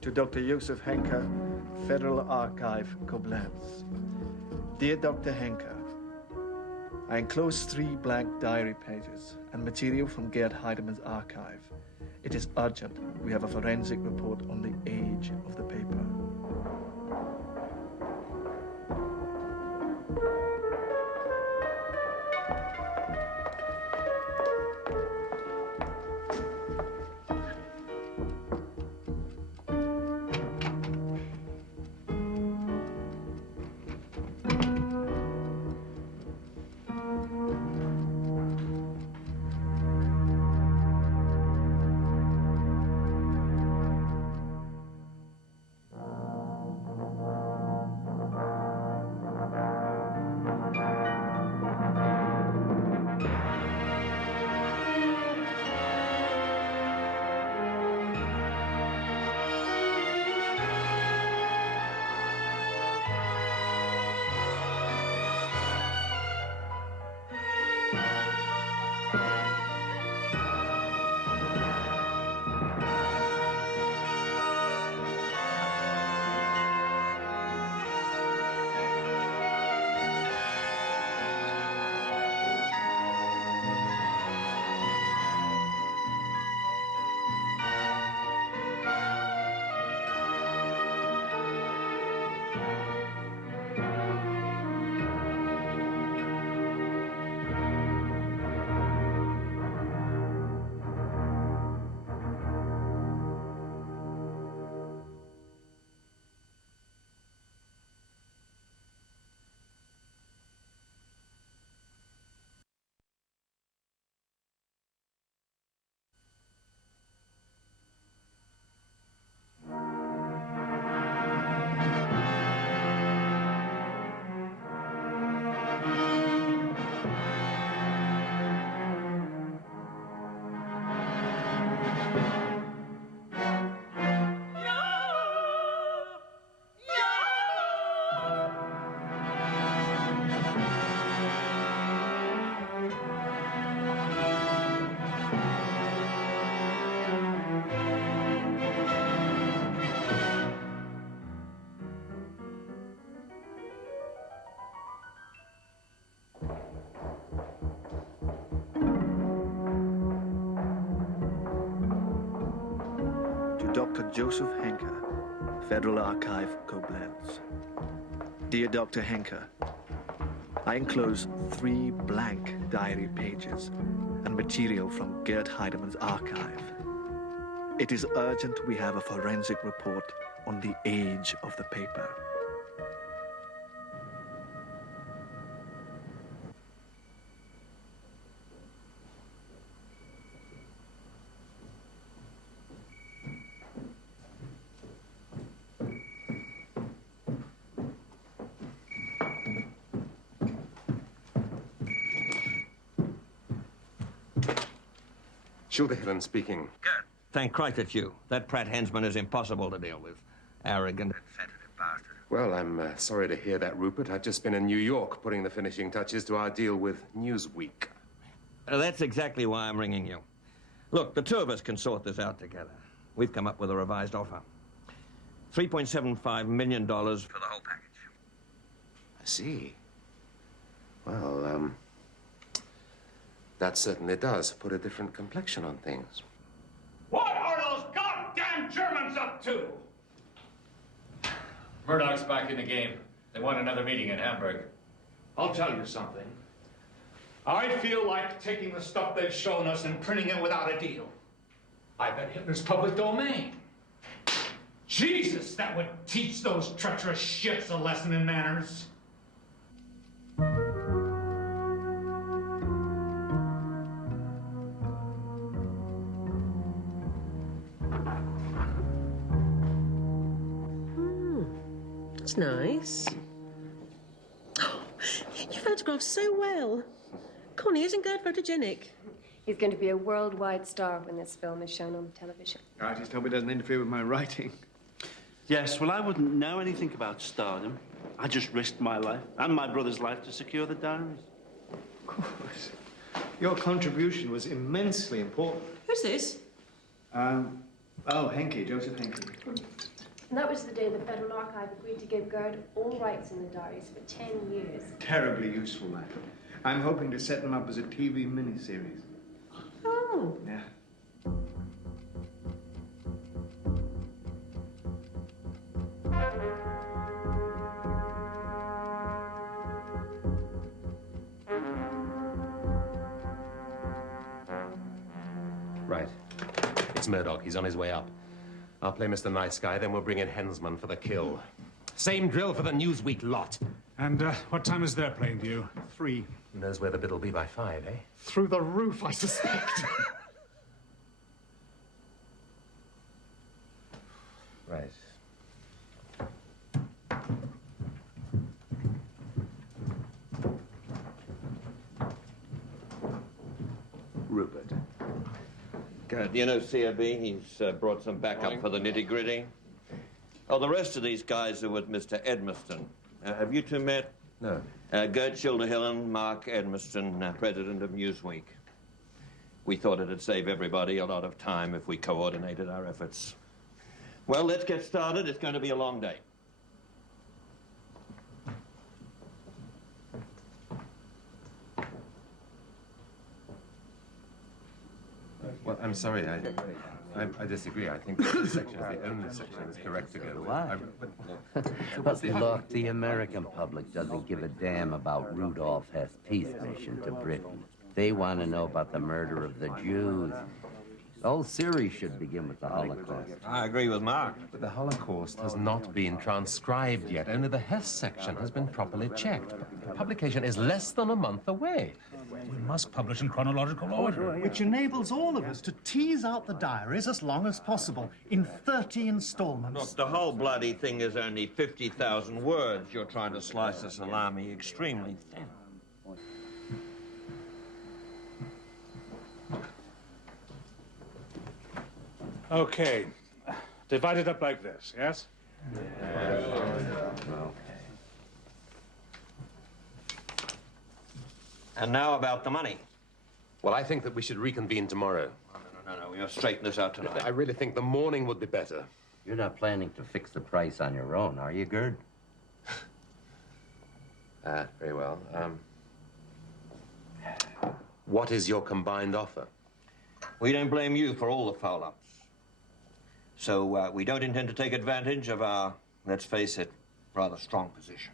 To Dr. Josef Henke, Federal Archive, Koblenz. Dear Dr. Henke, I enclose 3 blank diary pages and material from Gerd Heideman's archive. It is urgent. We have a forensic report on the age of the paper. Joseph Henker, Federal Archive, Koblenz. Dear Dr. Henker, I enclose 3 blank diary pages and material from Gerd Heidemann's archive. It is urgent we have a forensic report on the age of the paper. Schulterhillen speaking. Good. Thank Christ it's you. That Pratt Hensman is impossible to deal with. Arrogant, sensitive bastard. Well, I'm sorry to hear that, Rupert. I've just been in New York putting the finishing touches to our deal with Newsweek. That's exactly why I'm ringing you. Look, the 2 of us can sort this out together. We've come up with a revised offer. $3.75 million for the whole package. I see. Well, that certainly does put a different complexion on things. What are those goddamn Germans up to? Murdoch's back in the game. They want another meeting in Hamburg. I'll tell you something. I feel like taking the stuff they've shown us and printing it without a deal. I bet Hitler's public domain. Jesus, that would teach those treacherous shits a lesson in manners. That's nice. Oh, you photograph so well. Connie, isn't Gerd photogenic? He's going to be a worldwide star when this film is shown on television. I just hope it doesn't interfere with my writing. Yes, well, I wouldn't know anything about stardom. I just risked my life and my brother's life to secure the diaries. Of course. Your contribution was immensely important. Who's this? Henke, Joseph Henke. And that was the day the Federal Archive agreed to give Gerd all rights in the diaries for 10 years. Terribly useful, man. I'm hoping to set them up as a TV miniseries. Oh. Yeah. Right. It's Murdoch. He's on his way up. I'll play Mr. Nice Guy, then we'll bring in Hensman for the kill. Same drill for the Newsweek lot. And what time is their plane due? 3. Who knows where the bid'll be by 5, eh? Through the roof, I suspect. Right. Rupert. Good. You know CRB, he's brought some backup for the nitty-gritty. Oh, the rest of these guys are with Mr. Edmiston. Have you two met? No. Gerd Schilderhillen, Mark Edmiston, president of Newsweek. We thought it'd save everybody a lot of time if we coordinated our efforts. Well, let's get started. It's going to be a long day. Well, I'm sorry. I disagree. I think this section is the only section that's correct to go with. Why? But look, the American public doesn't give a damn about Rudolf Hess' peace mission to Britain. They want to know about the murder of the Jews. The whole series should begin with the Holocaust. I agree with Mark. But the Holocaust has not been transcribed yet. Only the Hess section has been properly checked. Publication is less than a month away. We must publish in chronological order. Which enables all of us to tease out the diaries as long as possible, in 30 installments. Look, the whole bloody thing is only 50,000 words. You're trying to slice the salami extremely thin. Okay. Divide it up like this, yes? And now about the money. Well, I think that we should reconvene tomorrow. No. We must straighten this out tonight. I really think the morning would be better. You're not planning to fix the price on your own, are you, Gerd? Very well. What is your combined offer? We don't blame you for all the foul-ups. So we don't intend to take advantage of our, let's face it, rather strong position.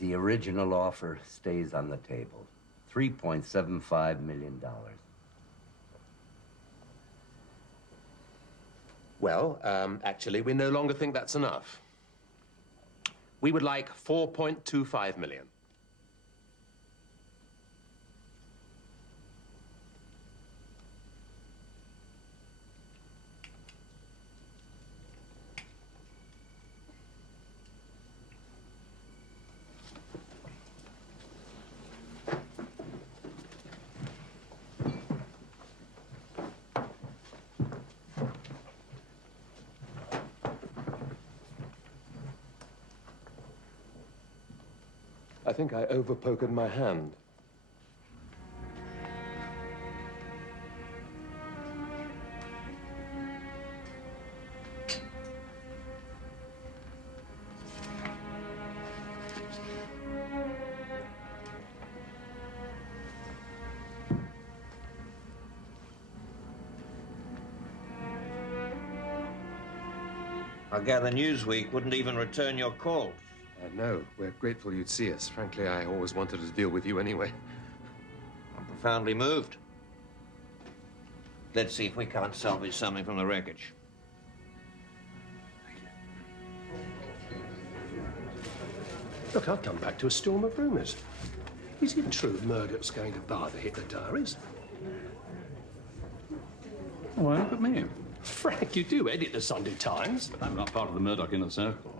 The original offer stays on the table. $3.75 million. Well, actually, we no longer think that's enough. We would like 4.25 million. I think I overpokered my hand. I gather Newsweek wouldn't even return your calls. No, we're grateful you'd see us. Frankly, I always wanted to deal with you anyway. I'm profoundly moved. Let's see if we can't salvage something from the wreckage. Look, I've come back to a storm of rumours. Is it true Murdoch's going to buy the Hitler diaries? Well, look at me. Frank, you do edit the Sunday Times. But I'm not part of the Murdoch inner circle.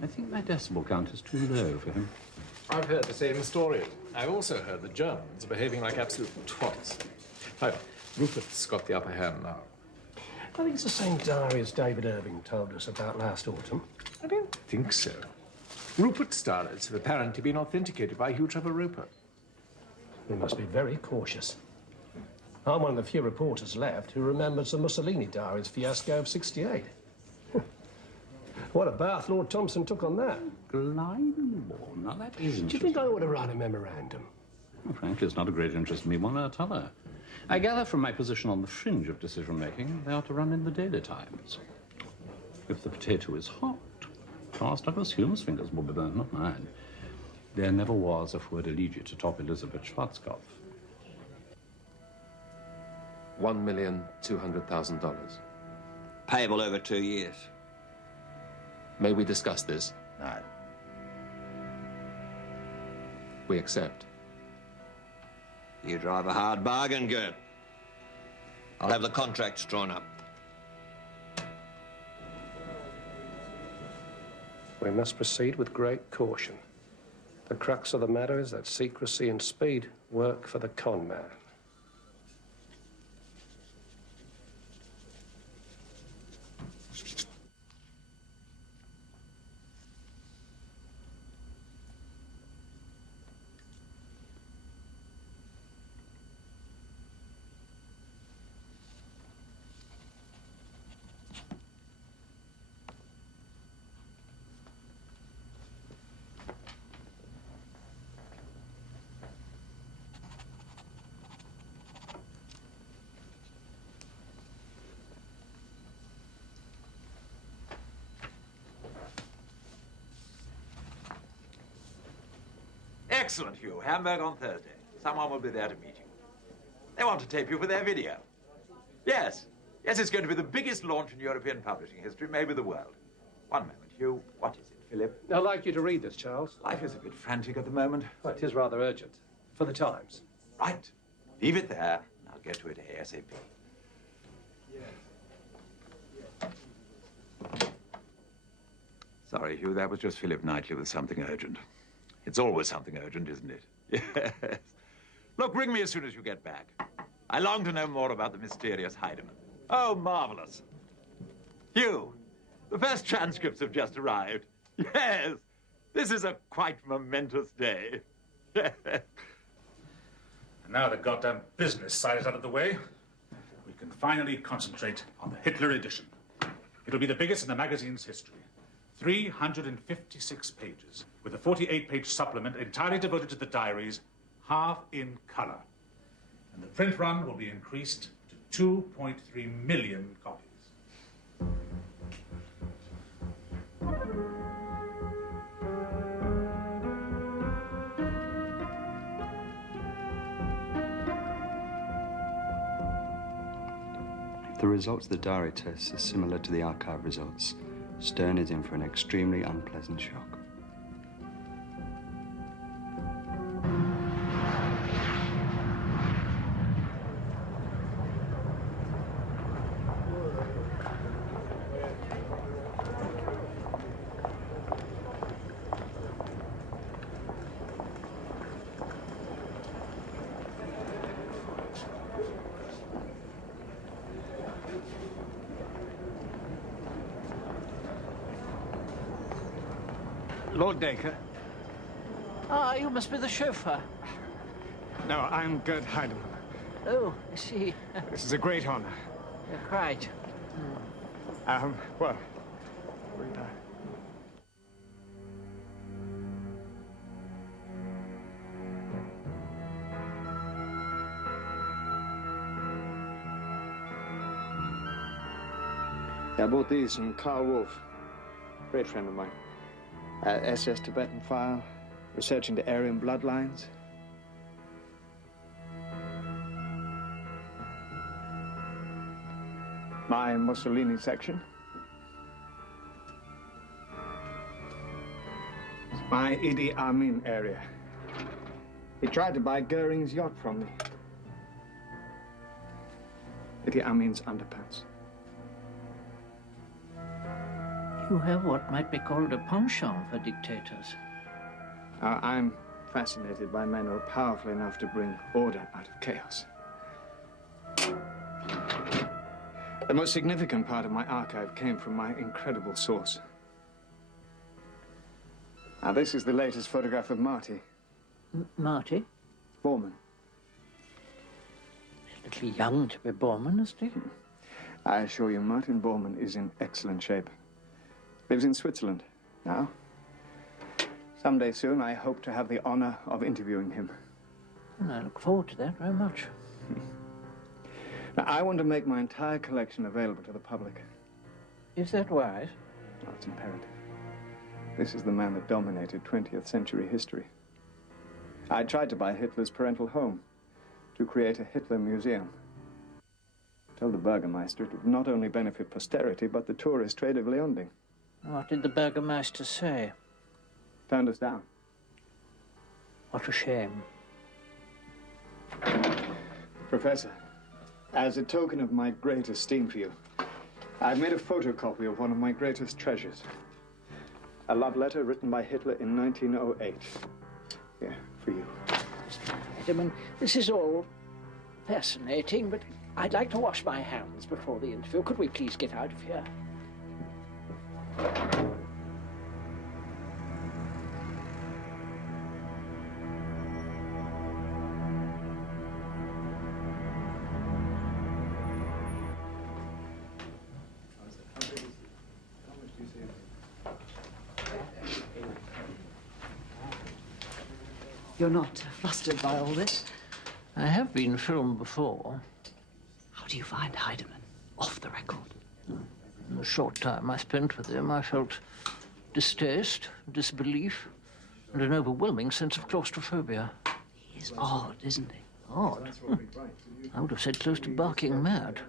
I think my decibel count is too low for him. I've heard the same story. I've also heard the Germans are behaving like absolute twats. However, Rupert's got the upper hand now. I think it's the same diary as David Irving told us about last autumn. I don't think so. Rupert's diaries have apparently been authenticated by Hugh Trevor Roper. We must be very cautious. I'm one of the few reporters left who remembers the Mussolini diaries fiasco of '68. What a bath Lord Thompson took on that. Glyndebourne, now that is Do you think I ought to write a memorandum? Well, frankly, it's not a great interest to me one way or t'other. I gather from my position on the fringe of decision-making, they ought to run in the Daily Times. If the potato is hot, Charles Douglas Hume's fingers will be burned, not mine. There never was a fleur-de-lis to top Elizabeth Schwarzkopf. $1,200,000. Payable over 2 years. May we discuss this? No. We accept. You drive a hard bargain, Gert. I'll have the contracts drawn up. We must proceed with great caution. The crux of the matter is that secrecy and speed work for the con man. Excellent, Hugh. Hamburg on Thursday. Someone will be there to meet you. They want to tape you for their video. Yes. Yes, it's going to be the biggest launch in European publishing history, maybe the world. One moment, Hugh. What is it, Philip? I'd like you to read this, Charles. Life is a bit frantic at the moment. Well, it is rather urgent. For the Times. Right. Leave it there, and I'll get to it ASAP. Sorry, Hugh, that was just Philip Knightley with something urgent. It's always something urgent, isn't it? Yes. Look, ring me as soon as you get back. I long to know more about the mysterious Heidemann. Oh, marvelous. Hugh, the first transcripts have just arrived. Yes, this is a quite momentous day. And now the goddamn business side is out of the way, we can finally concentrate on the Hitler edition. It'll be the biggest in the magazine's history. 356 pages, with a 48-page supplement entirely devoted to the diaries, half in color. And the print run will be increased to 2.3 million copies. If the results of the diary tests are similar to the archive results, Stern is in for an extremely unpleasant shock. Lord Dacre. Ah, you must be the chauffeur. No, I'm Gerd Heidemann. Oh, I see. This is a great honor. You're quite. Well, I bought these from Carl Wolf, great friend of mine. SS Tibetan file, research into Aryan bloodlines. My Mussolini section. My Idi Amin area. He tried to buy Goering's yacht from me. Idi Amin's underpants. You have what might be called a penchant for dictators. I'm fascinated by men who are powerful enough to bring order out of chaos. The most significant part of my archive came from my incredible source. Now, this is the latest photograph of Marty. Marty? Bormann. A little young to be Bormann, isn't he? I assure you, Martin Bormann is in excellent shape. Lives in Switzerland now. Someday soon, I hope to have the honor of interviewing him. And I look forward to that very much. Now, I want to make my entire collection available to the public. Is that wise? Oh, it's imperative. This is the man that dominated 20th century history. I tried to buy Hitler's parental home to create a Hitler museum. I told the Burgermeister it would not only benefit posterity, but the tourist trade of Leonding. What did the Burgermeister say? Turned us down. What a shame. Professor, as a token of my great esteem for you, I've made a photocopy of one of my greatest treasures. A love letter written by Hitler in 1908. Here, for you. I mean, this is all fascinating, but I'd like to wash my hands before the interview. Could we please get out of here? You're not flustered by all this? I have been filmed before. How do you find Heidemann off the record? In the short time I spent with him, I felt distaste, disbelief, and an overwhelming sense of claustrophobia. He is odd, isn't he? Odd? I would have said close to barking mad.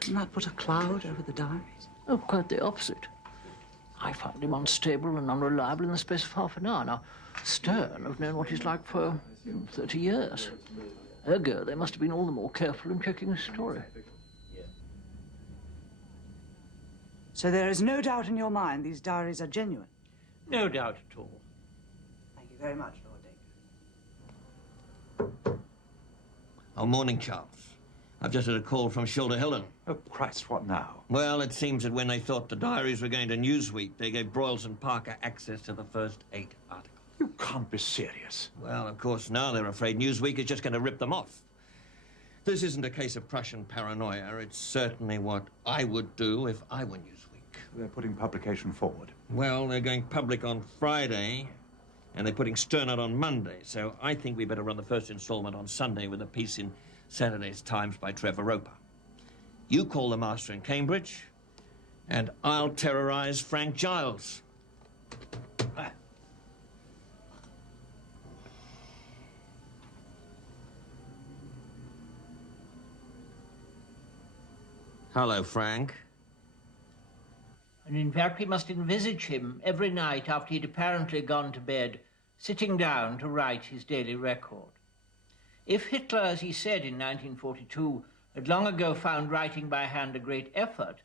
Doesn't that put a cloud over the diaries? Oh, quite the opposite. I found him unstable and unreliable in the space of half an hour. Now, Stern, I've known what he's like for 30 years. Ergo, they must have been all the more careful in checking his story. So there is no doubt in your mind these diaries are genuine? No doubt at all. Thank you very much, Lord Dacre. Oh, morning, Charles. I've just had a call from Shoulder Helen. Oh, Christ, what now? Well, it seems that when they thought the diaries were going to Newsweek, they gave Broyles and Parker access to the first 8 articles. You can't be serious. Well, of course, now they're afraid Newsweek is just going to rip them off. This isn't a case of Prussian paranoia. It's certainly what I would do if I were Newsweek. They're putting publication forward. Well, they're going public on Friday, and they're putting Stern out on Monday, so I think we better run the first installment on Sunday with a piece in Saturday's Times by Trevor Roper. You call the master in Cambridge, and I'll terrorize Frank Giles. Hello, Frank. And in fact, we must envisage him every night after he'd apparently gone to bed, sitting down to write his daily record. If Hitler, as he said in 1942, had long ago found writing by hand a great effort,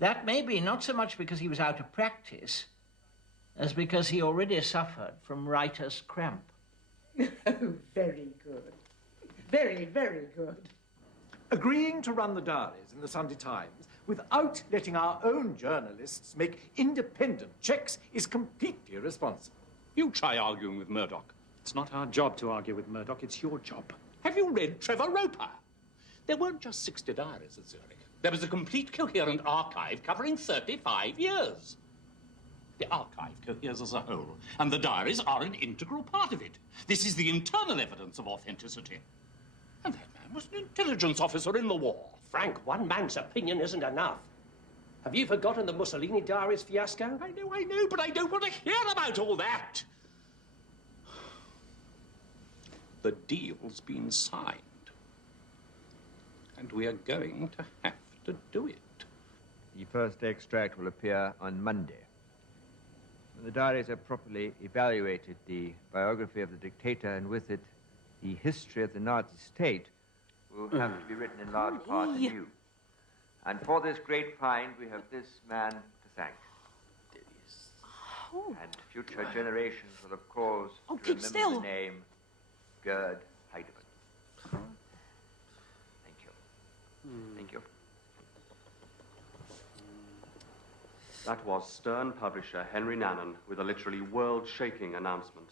that may be not so much because he was out of practice, as because he already suffered from writer's cramp. Oh, very good. Very, very good. Agreeing to run the diaries in the Sunday Times without letting our own journalists make independent checks is completely irresponsible. You try arguing with Murdoch. It's not our job to argue with Murdoch, it's your job. Have you read Trevor Roper? There weren't just 60 diaries at Zurich. There was a complete coherent archive covering 35 years. The archive coheres as a whole, and the diaries are an integral part of it. This is the internal evidence of authenticity. And that man was an intelligence officer in the war. Frank, one man's opinion isn't enough. Have you forgotten the Mussolini diaries fiasco? I know, but I don't want to hear about all that. The deal's been signed. And we are going to have to do it. The first extract will appear on Monday. When the diaries are properly evaluated, the biography of the dictator and with it the history of the Nazi state will have to be written in large part anew. And for this great find, we have this man to thank. And future generations will, of course, remember the name Gerd Heidemann. Thank you. Thank you. That was Stern publisher Henry Nannon with a literally world-shaking announcement.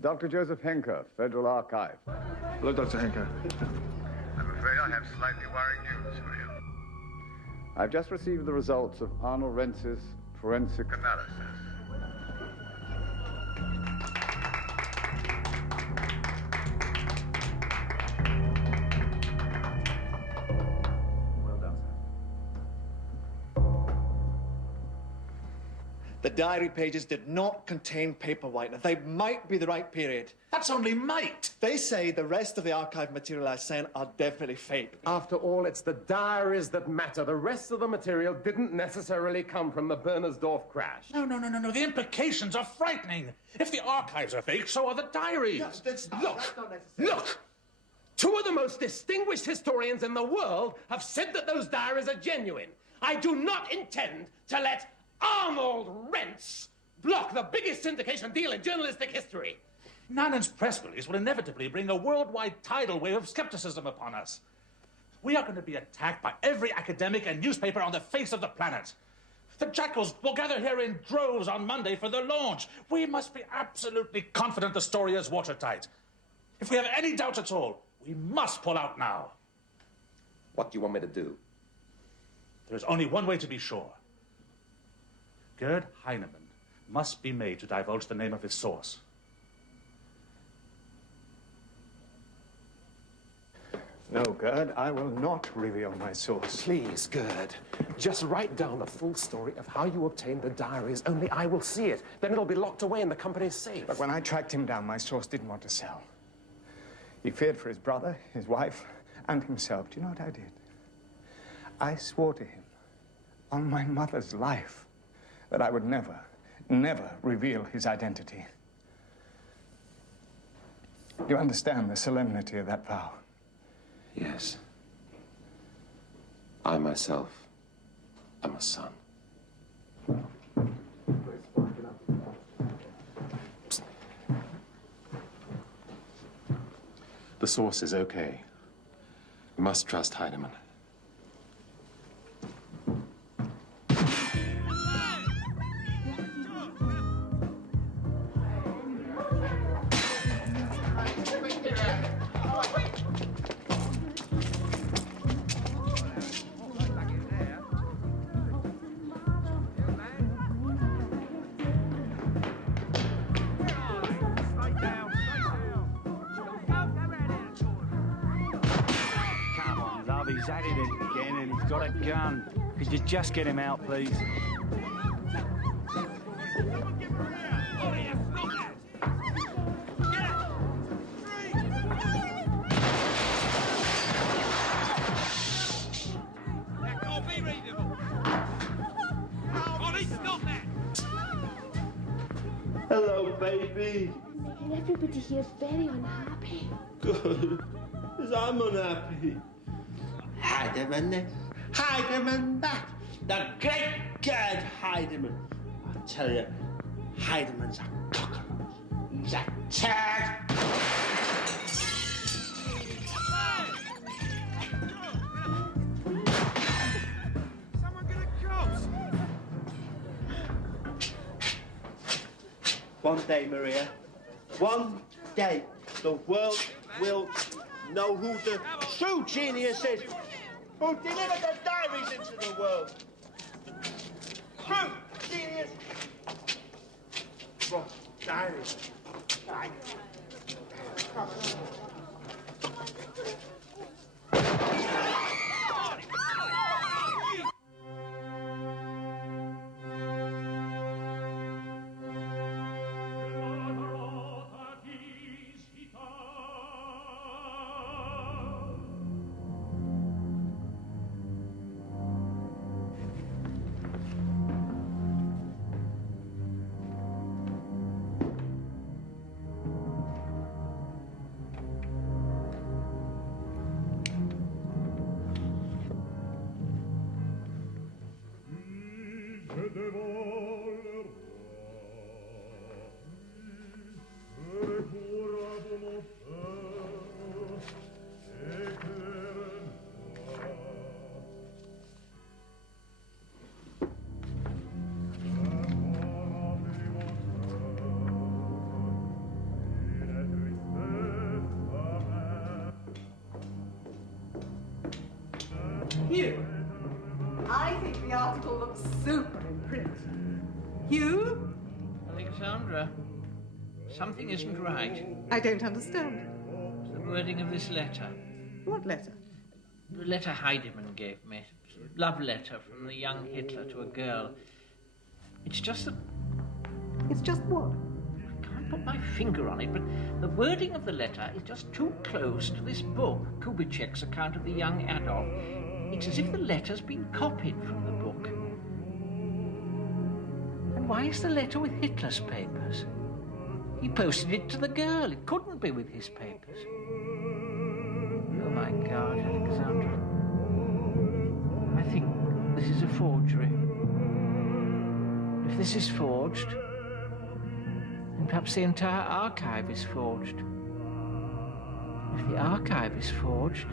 Dr. Joseph Henker, Federal Archive. Hello, Dr. Henker. I'm afraid I have slightly worrying news for you. I've just received the results of Arnold Rentz's forensic analysis. The diary pages did not contain paper whitener. They might be the right period. That's only might. They say the rest of the archive material I sent are definitely fake. After all, it's the diaries that matter. The rest of the material didn't necessarily come from the Bernersdorf crash. No. The implications are frightening. If the archives are fake, so are the diaries. Look! Two of the most distinguished historians in the world have said that those diaries are genuine. I do not intend to let Arnold Rentz block the biggest syndication deal in journalistic history. Nannon's press release will inevitably bring a worldwide tidal wave of skepticism upon us. We are going to be attacked by every academic and newspaper on the face of the planet. The jackals will gather here in droves on Monday for the launch. We must be absolutely confident the story is watertight. If we have any doubt at all, we must pull out now. What do you want me to do? There is only one way to be sure. Gerd Heinemann must be made to divulge the name of his source. No, Gerd, I will not reveal my source. Please, Gerd, just write down the full story of how you obtained the diaries. Only I will see it. Then it'll be locked away in the company's safe. But when I tracked him down, my source didn't want to sell. He feared for his brother, his wife, and himself. Do you know what I did? I swore to him, on my mother's life, that I would never, never reveal his identity. Do you understand the solemnity of that vow? Yes. I myself am a son. The source is okay. We must trust Heidemann. He's at it again and he's got a gun. Could you just get him out, please? Hello, baby. Making everybody here very unhappy. Good. Because I'm unhappy. Heidemann. Heidemann. The great Gerd Heidemann. I tell you, Heidemann's a cockroach. He's a turd. One day, Maria, one day, the world will know who the true genius is, who delivered the diaries into the world. True genius. What diaries? Hugh, I think the article looks super in print. Hugh? Alexandra, something isn't right. I don't understand. The wording of this letter. What letter? The letter Heidemann gave me. Love letter from the young Hitler to a girl. It's just that... It's just what? I can't put my finger on it, but the wording of the letter is just too close to this book, Kubitschek's account of the young Adolf. It's as if the letter's been copied from the book. And why is the letter with Hitler's papers? He posted it to the girl. It couldn't be with his papers. Oh, my God, Alexandra. I think this is a forgery. If this is forged, then perhaps the entire archive is forged. If the archive is forged...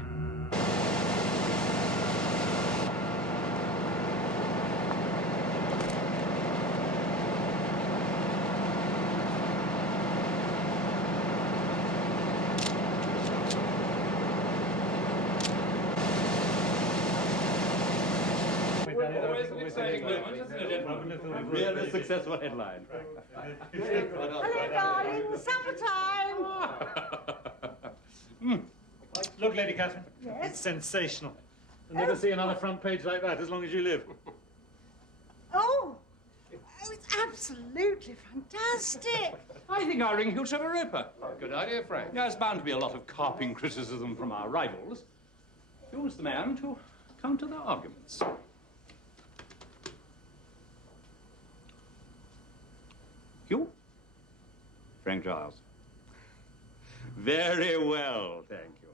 Really successful headline. Hello, darling. Supper time. Look, Lady Catherine. Yes? It's sensational. You'll never see another front page like that as long as you live. Oh, it's absolutely fantastic. I think our ring hoots are a ripper. Good idea, Frank. There's bound to be a lot of carping criticism from our rivals. Who's the man to counter their arguments? Hugh? Frank Giles. Very well, thank you.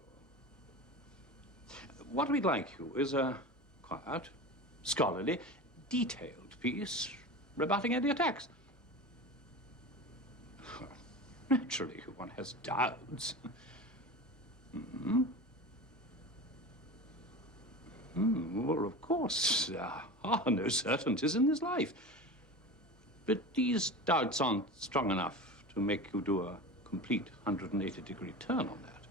What we'd like, Hugh, is a quiet, scholarly, detailed piece rebutting any attacks. Naturally, one has doubts. Well, of course, there are no certainties in this life. But these doubts aren't strong enough to make you do a complete 180-degree turn on that.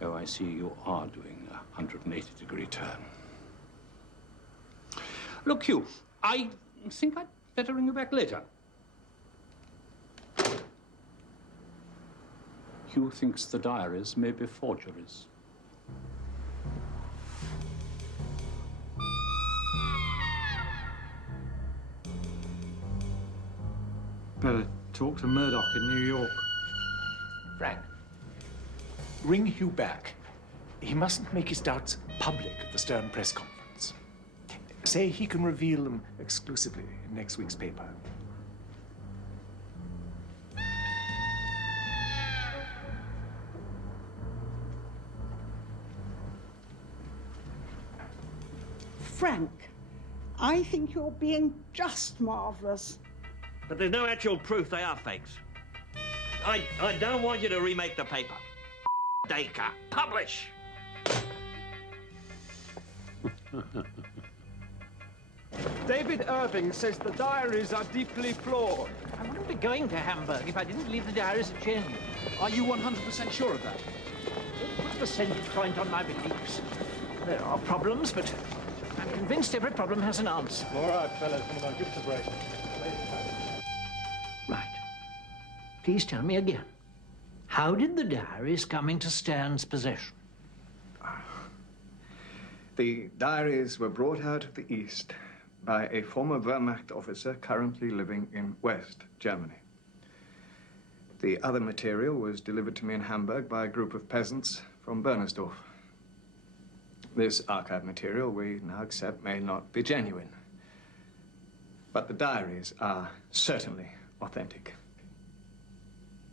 Oh, I see you are doing a 180-degree turn. Look, Hugh, I think I'd better ring you back later. Hugh thinks the diaries may be forgeries. Better talk to Murdoch in New York. Frank, ring Hugh back. He mustn't make his doubts public at the Stern press conference. Say he can reveal them exclusively in next week's paper. Frank, I think you're being just marvellous. But there's no actual proof they are fakes. I don't want you to remake the paper. Dacre, publish! David Irving says the diaries are deeply flawed. I wouldn't be going to Hamburg if I didn't believe the diaries are genuine. Are you 100% sure of that? Don't put a percentage point on my beliefs. There are problems, but I'm convinced every problem has an answer. All right, fellas, come on, give us a break. Right. Please tell me again. How did the diaries come into Stern's possession? The diaries were brought out of the East by a former Wehrmacht officer currently living in West Germany. The other material was delivered to me in Hamburg by a group of peasants from Bernersdorf. This archive material we now accept may not be genuine, but the diaries are certainly authentic.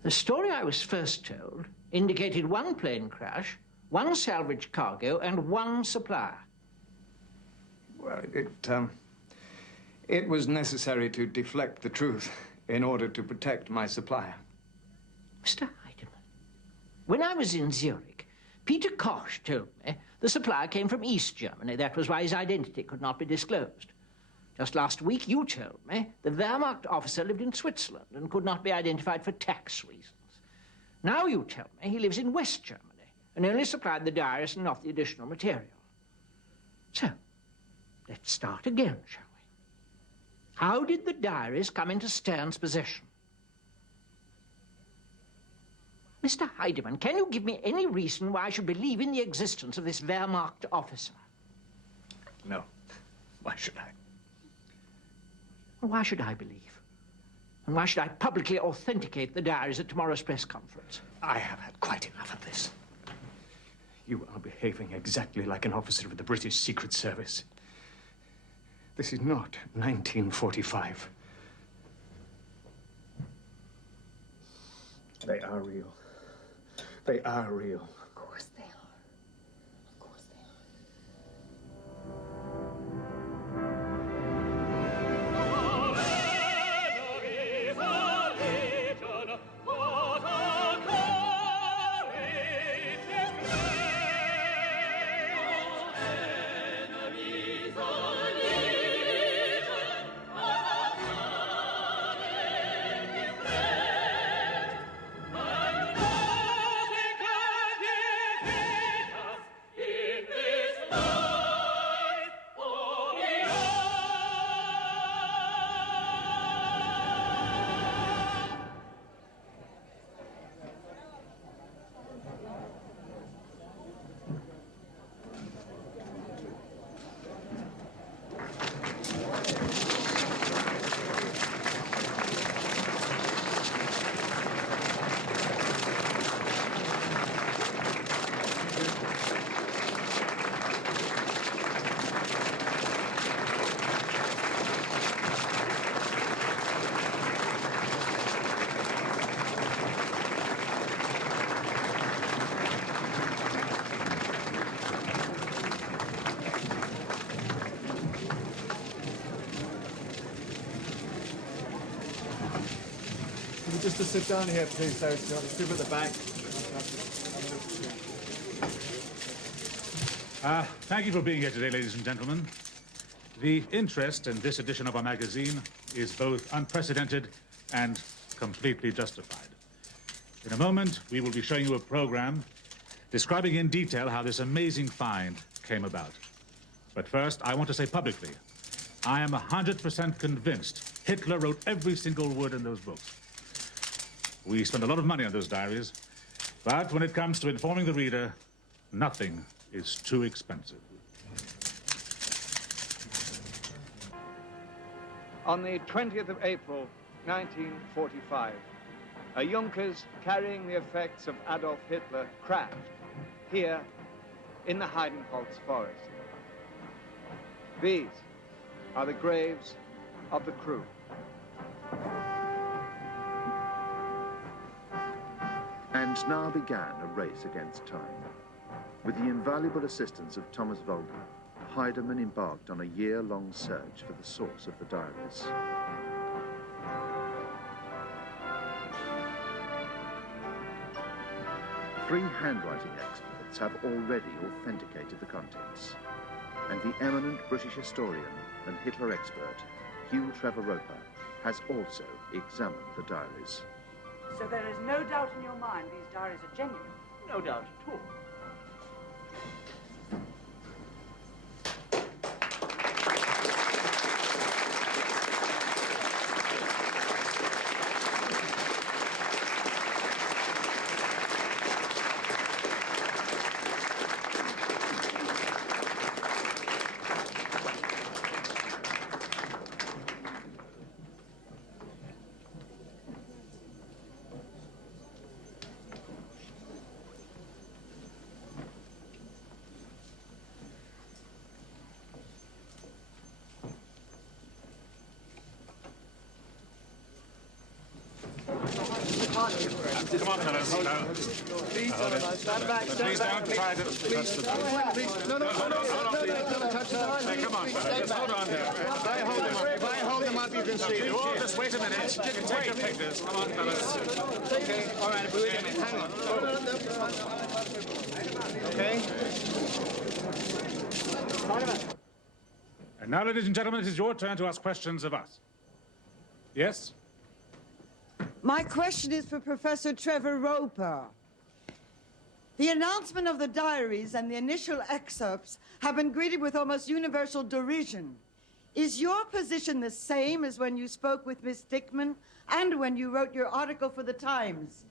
The story I was first told indicated one plane crash, one salvage cargo, and one supplier. Well, it was necessary to deflect the truth in order to protect my supplier. Mr. Heidemann, when I was in Zurich, Peter Koch told me the supplier came from East Germany. That was why his identity could not be disclosed. Just last week, you told me the Wehrmacht officer lived in Switzerland and could not be identified for tax reasons. Now you tell me he lives in West Germany and only supplied the diaries and not the additional material. So, let's start again, shall we? How did the diaries come into Stern's possession? Mr. Heidemann, can you give me any reason why I should believe in the existence of this Wehrmacht officer? No. Why should I? Why should I believe? And why should I publicly authenticate the diaries at tomorrow's press conference? I have had quite enough of this. You are behaving exactly like an officer of the British Secret Service. This is not 1945. They are real. They are real. Of course they are. Of course they are. Just to sit down here, please, sir. There's people at the back. Thank you for being here today, ladies and gentlemen. The interest in this edition of our magazine is both unprecedented and completely justified. In a moment, we will be showing you a program describing in detail how this amazing find came about. But first, I want to say publicly, I am 100% convinced Hitler wrote every single word in those books. We spend a lot of money on those diaries, but when it comes to informing the reader, nothing is too expensive. On the 20th of April, 1945. A Junkers carrying the effects of Adolf Hitler crashed here in the Heidenholz forest. These are the graves of the crew. And now began a race against time. With the invaluable assistance of Thomas Walden, Heidemann embarked on a year-long search for the source of the diaries. Three handwriting experts have already authenticated the contents, and the eminent British historian and Hitler expert, Hugh Trevor Roper, has also examined the diaries. So there is no doubt in your mind these diaries are genuine? No doubt at all. Come on, fellas. Please don't try to... Don't touch the line. Come on, fellas. Hold on there. If I hold them up, you can see them. Oh, just wait a minute. Take your pictures. Come on, fellas. Okay, all right, but wait a minute. Hang on. Okay. And now, ladies and gentlemen, it is your turn to ask questions of us. Yes? My question is for Professor Trevor Roper. The announcement of the diaries and the initial excerpts have been greeted with almost universal derision. Is your position the same as when you spoke with Miss Dickman and when you wrote your article for the Times?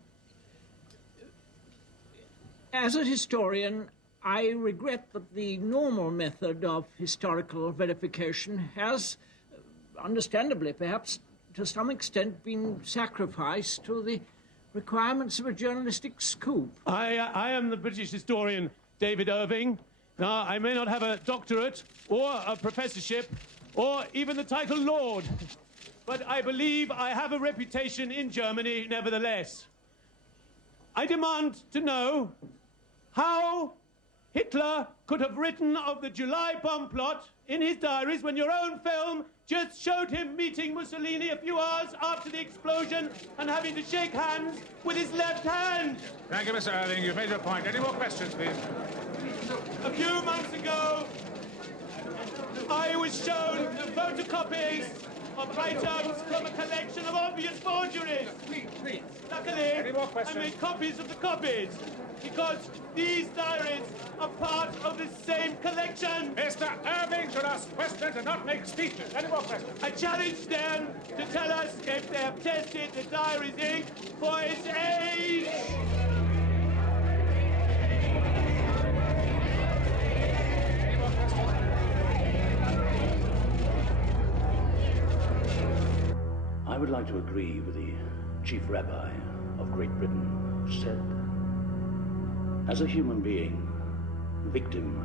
As a historian, I regret that the normal method of historical verification has, understandably perhaps, to some extent been sacrificed to the requirements of a journalistic scoop. I am the British historian David Irving. Now, I may not have a doctorate or a professorship or even the title Lord, but I believe I have a reputation in Germany nevertheless. I demand to know how Hitler could have written of the July bomb plot in his diaries when your own film just showed him meeting Mussolini a few hours after the explosion and having to shake hands with his left hand. Thank you, Mr. Irving. You've made your point. Any more questions, please? A few months ago, I was shown photocopies of items from a collection of obvious forgeries. Please. Luckily, Any more questions? I made copies of the copies because these diaries are part of the same collection. Mr. Irving should ask questions and not make speeches. Any more questions? I challenge them to tell us if they have tested the diary's ink for its age. I would like to agree with the Chief Rabbi of Great Britain, who said, as a human being, victim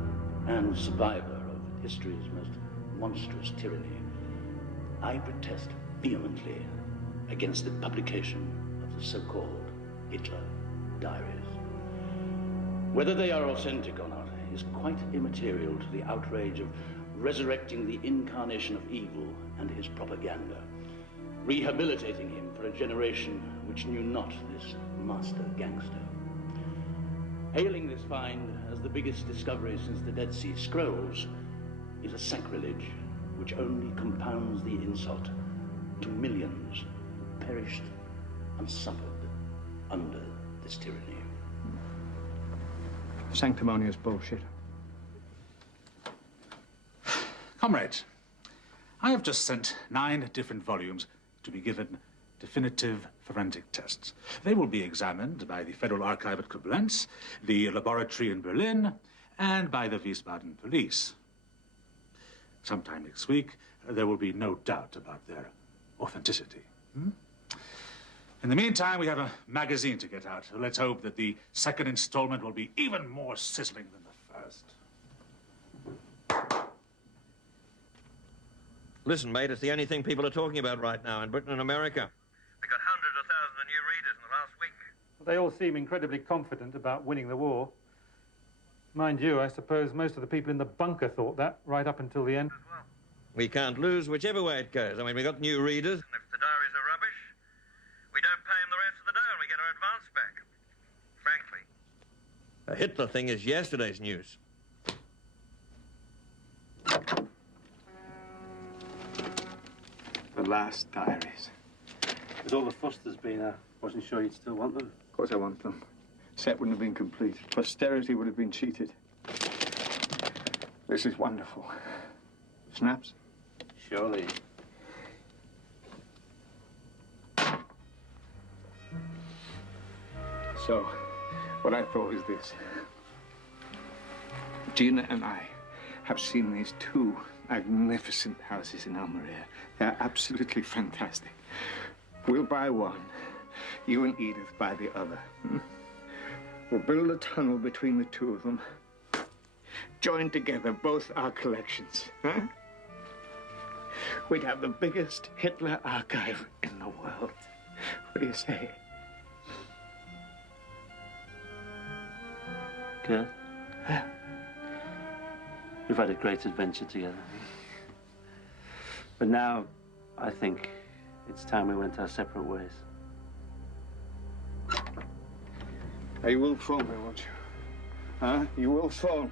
and survivor of history's most monstrous tyranny, I protest vehemently against the publication of the so-called Hitler diaries. Whether they are authentic or not is quite immaterial to the outrage of resurrecting the incarnation of evil and his propaganda, rehabilitating him for a generation which knew not this master gangster. Hailing this find as the biggest discovery since the Dead Sea Scrolls is a sacrilege which only compounds the insult to millions who perished and suffered under this tyranny. Sanctimonious bullshit. Comrades, I have just sent 9 different volumes to be given definitive forensic tests. They will be examined by the Federal Archive at Koblenz, the laboratory in Berlin, and by the Wiesbaden police. Sometime next week, there will be no doubt about their authenticity. In the meantime, we have a magazine to get out. So let's hope that the second installment will be even more sizzling than the first. Listen, mate, it's the only thing people are talking about right now in Britain and America. They got hundreds of thousands of new readers in the last week. They all seem incredibly confident about winning the war. Mind you, I suppose most of the people in the bunker thought that right up until the end. We can't lose whichever way it goes. I mean, we got new readers. And if the diaries are rubbish, we don't pay them the rest of the dough and we get our advance back. Frankly. The Hitler thing is yesterday's news. The last diaries. With all the fuss there's been, I wasn't sure you'd still want them. Of course I want them. Set wouldn't have been complete. Posterity would have been cheated. This is wonderful. Snaps? Surely. So, what I thought is this. Gina and I have seen these two magnificent houses in Almeria. They're absolutely fantastic. We'll buy one. You and Edith buy the other. We'll build a tunnel between the two of them. Join together both our collections. Huh? We'd have the biggest Hitler archive in the world. What do you say? Good. We've had a great adventure together. But now, I think it's time we went our separate ways. You will phone me, won't you? Huh? You will phone.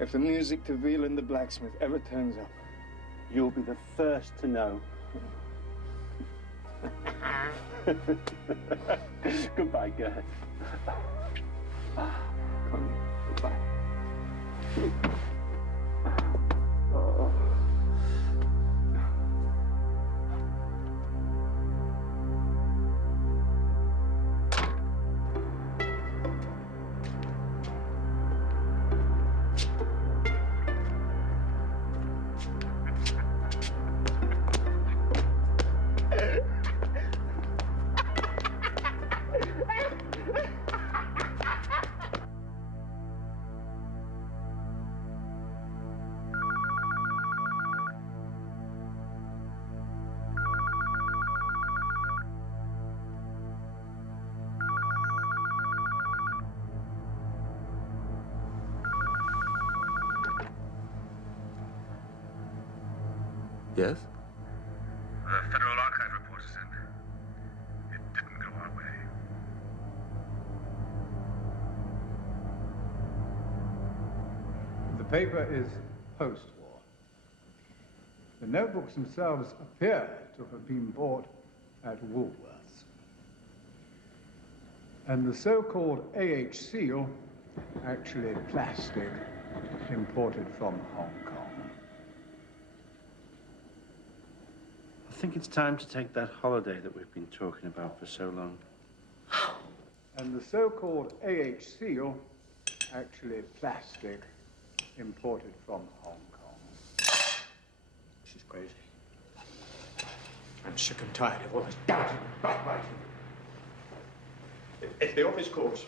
If the music to Veal and the blacksmith ever turns up, you'll be the first to know. Goodbye, Gert. Goodbye. Yes? The Federal Archive report is in. It didn't go our way. The paper is post-war. The notebooks themselves appear to have been bought at Woolworths. And the so-called AH seal, actually plastic, imported from Hong Kong. I think it's time to take that holiday that we've been talking about for so long. And the so-called AH seal, actually plastic, imported from Hong Kong. This is crazy. I'm sick and tired of all this doubting and backbiting. If the office calls,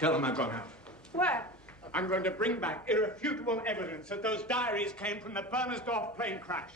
tell them I've gone out. Where? I'm going to bring back irrefutable evidence that those diaries came from the Bernersdorf plane crash.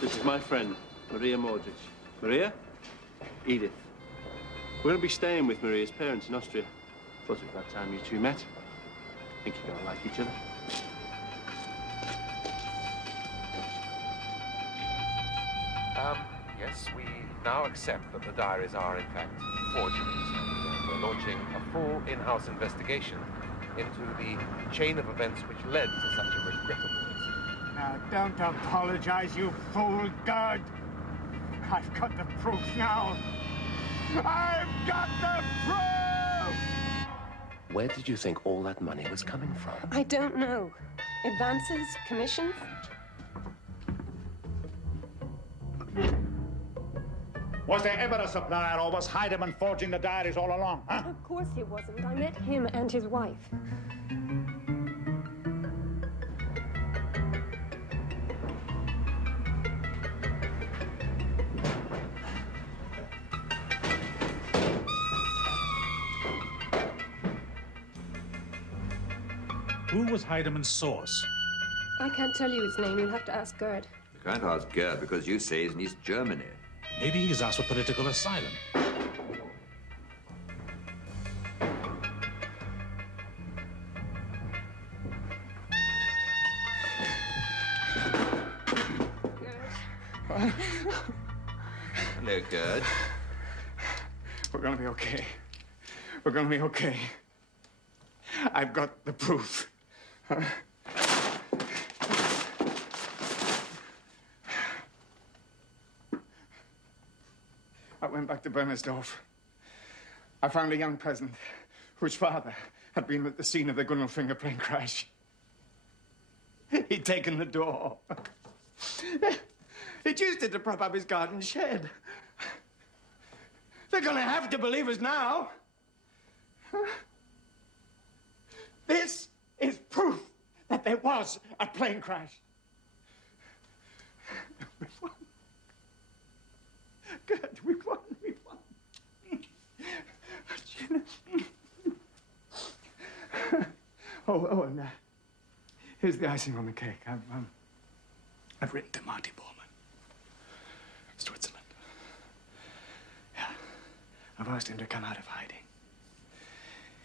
This is my friend, Maria Mordrich. Maria? Edith. We're going to be staying with Maria's parents in Austria. Thought it was about time you two met. Think you're going to like each other. Yes, we now accept that the diaries are, in fact, forgeries. And we're launching a full in-house investigation into the chain of events which led to such a regrettable incident. Now, don't apologize, you fool, Gerd. I've got the proof now. I've got the proof! Where did you think all that money was coming from? I don't know. Advances? Commissions? Was there ever a supplier, or was Heidemann forging the diaries all along, huh? Of course he wasn't. I met him and his wife. Who was Heidemann's source? I can't tell you his name. You'll have to ask Gerd. You can't ask Gerd because you say he's in East Germany. Maybe he's asked for political asylum. Hello, Gerd. We're gonna be okay. We're gonna be okay. I've got the proof. I went back to Bernersdorf. I found a young peasant whose father had been at the scene of the Gunnelfinger plane crash. He'd taken the door. He'd used it to prop up his garden shed. They're gonna have to believe us now. This is proof that there was a plane crash. We've won. Good, we've won, we've won. Oh, and here's the icing on the cake. I've written to Marty Bormann, Switzerland. Yeah, I've asked him to come out of hiding.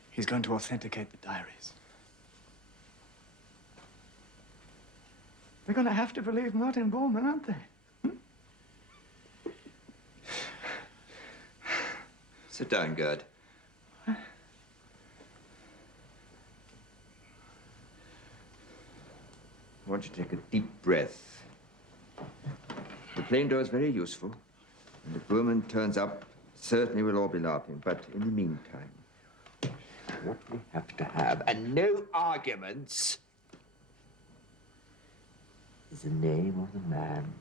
He's going to authenticate the diaries. They're going to have to believe Martin Bormann, aren't they? Sit down, Gerd. I want you to take a deep breath. The plane door is very useful, and if Bormann turns up, certainly we'll all be laughing. But in the meantime, what we have to have, and no arguments, is the name of the man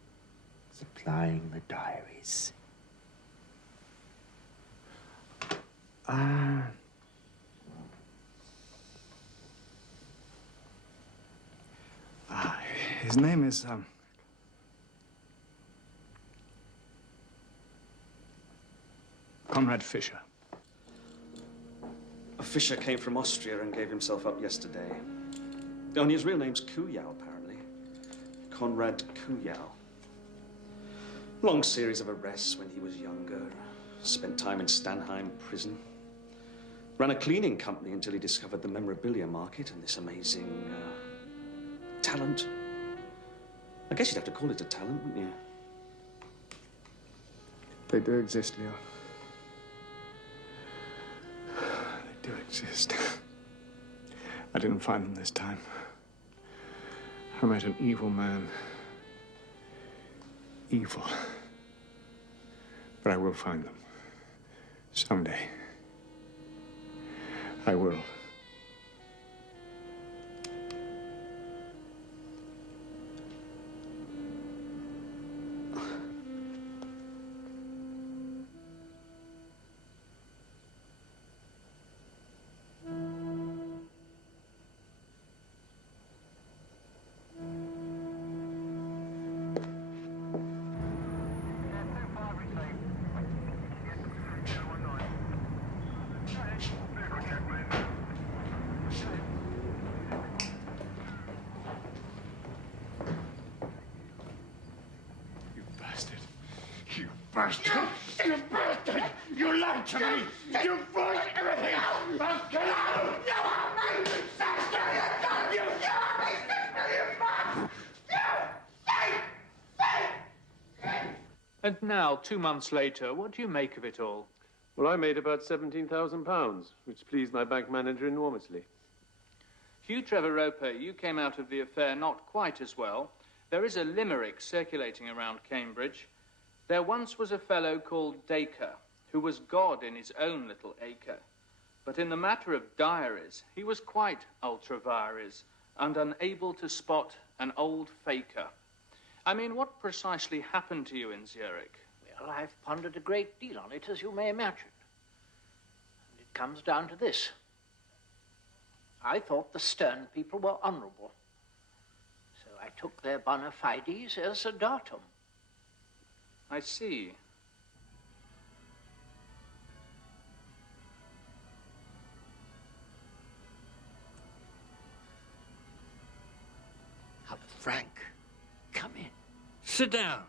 supplying the diaries. His name is, Conrad Fischer. Fischer came from Austria and gave himself up yesterday. Only his real name's Kujau, apparently. Konrad Kujau. Long series of arrests when he was younger. Spent time in Stanheim prison. Ran a cleaning company until he discovered the memorabilia market and this amazing talent. I guess you'd have to call it a talent, wouldn't you? They do exist, Leo. They do exist. I didn't find them this time. I met an evil man. Evil. But I will find them. Someday. I will. bastard! You bastard! You lied to me! You forced everything! I'll kill you! You are my disaster! You are my disaster! And now, 2 months later, what do you make of it all? Well, I made about £17,000, which pleased my bank manager enormously. Hugh Trevor Roper, you came out of the affair not quite as well. There is a limerick circulating around Cambridge. There once was a fellow called Dacre, who was God in his own little acre. But in the matter of diaries, he was quite ultra vires and unable to spot an old faker. I mean, what precisely happened to you in Zurich? Well, I've pondered a great deal on it, as you may imagine. And it comes down to this. I thought the Stern people were honourable. So I took their bona fides as a datum. I see. Frank, come in. Sit down.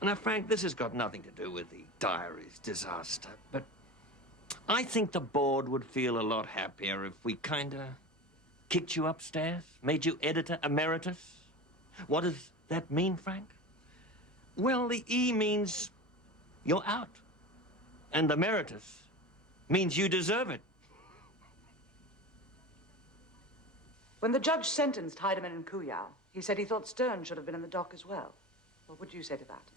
Now, Frank, this has got nothing to do with the diary's disaster, but I think the board would feel a lot happier if we kind of kicked you upstairs, made you editor emeritus. What does that mean, Frank? Well, the E means you're out, and emeritus means you deserve it. When the judge sentenced Heidemann and Kuyau, he said he thought Stern should have been in the dock as well. What would you say to that?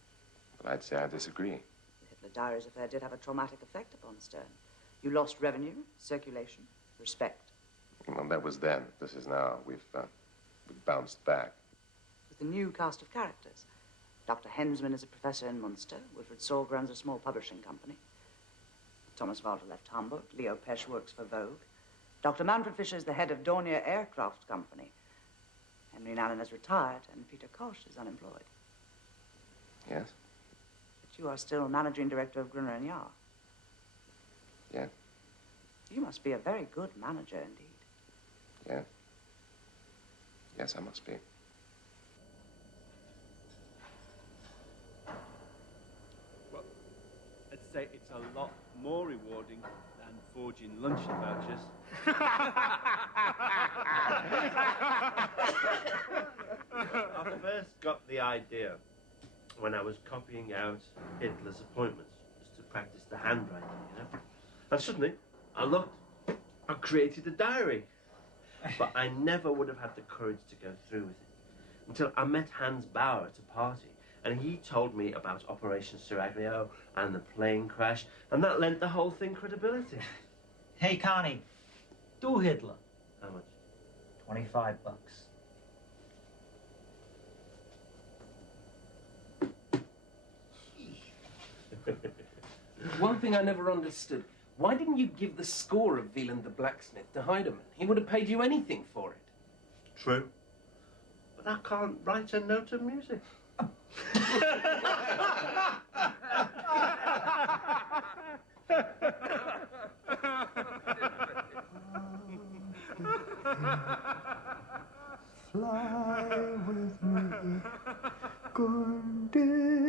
Well, I'd say I disagree. The Hitler Diaries affair did have a traumatic effect upon Stern. You lost revenue, circulation, respect. Well, that was then. This is now. We've bounced back. With the new cast of characters. Dr. Hensman is a professor in Munster. Wilfred Sorg runs a small publishing company. Thomas Walter left Hamburg. Leo Pesch works for Vogue. Dr. Manfred Fischer is the head of Dornier Aircraft Company. Henry Allen has retired, and Peter Koch is unemployed. Yes? But you are still managing director of Gruner & Jahr. Yeah. You must be a very good manager indeed. Yeah. Yes, I must be. Well, I'd say it's a lot more rewarding than forging luncheon vouchers. I first got the idea when I was copying out Hitler's appointments, just to practice the handwriting, you know. And suddenly, I looked, I created a diary. But I never would have had the courage to go through with it until I met Hans Bauer at a party, and he told me about Operation Seraglio and the plane crash, and that lent the whole thing credibility. Hey, Connie, do Hitler. How much? $25. One thing I never understood. Why didn't you give the score of Wieland the Blacksmith to Heidemann? He would have paid you anything for it. True. But I can't write a note of music. Fly with me, Gondela.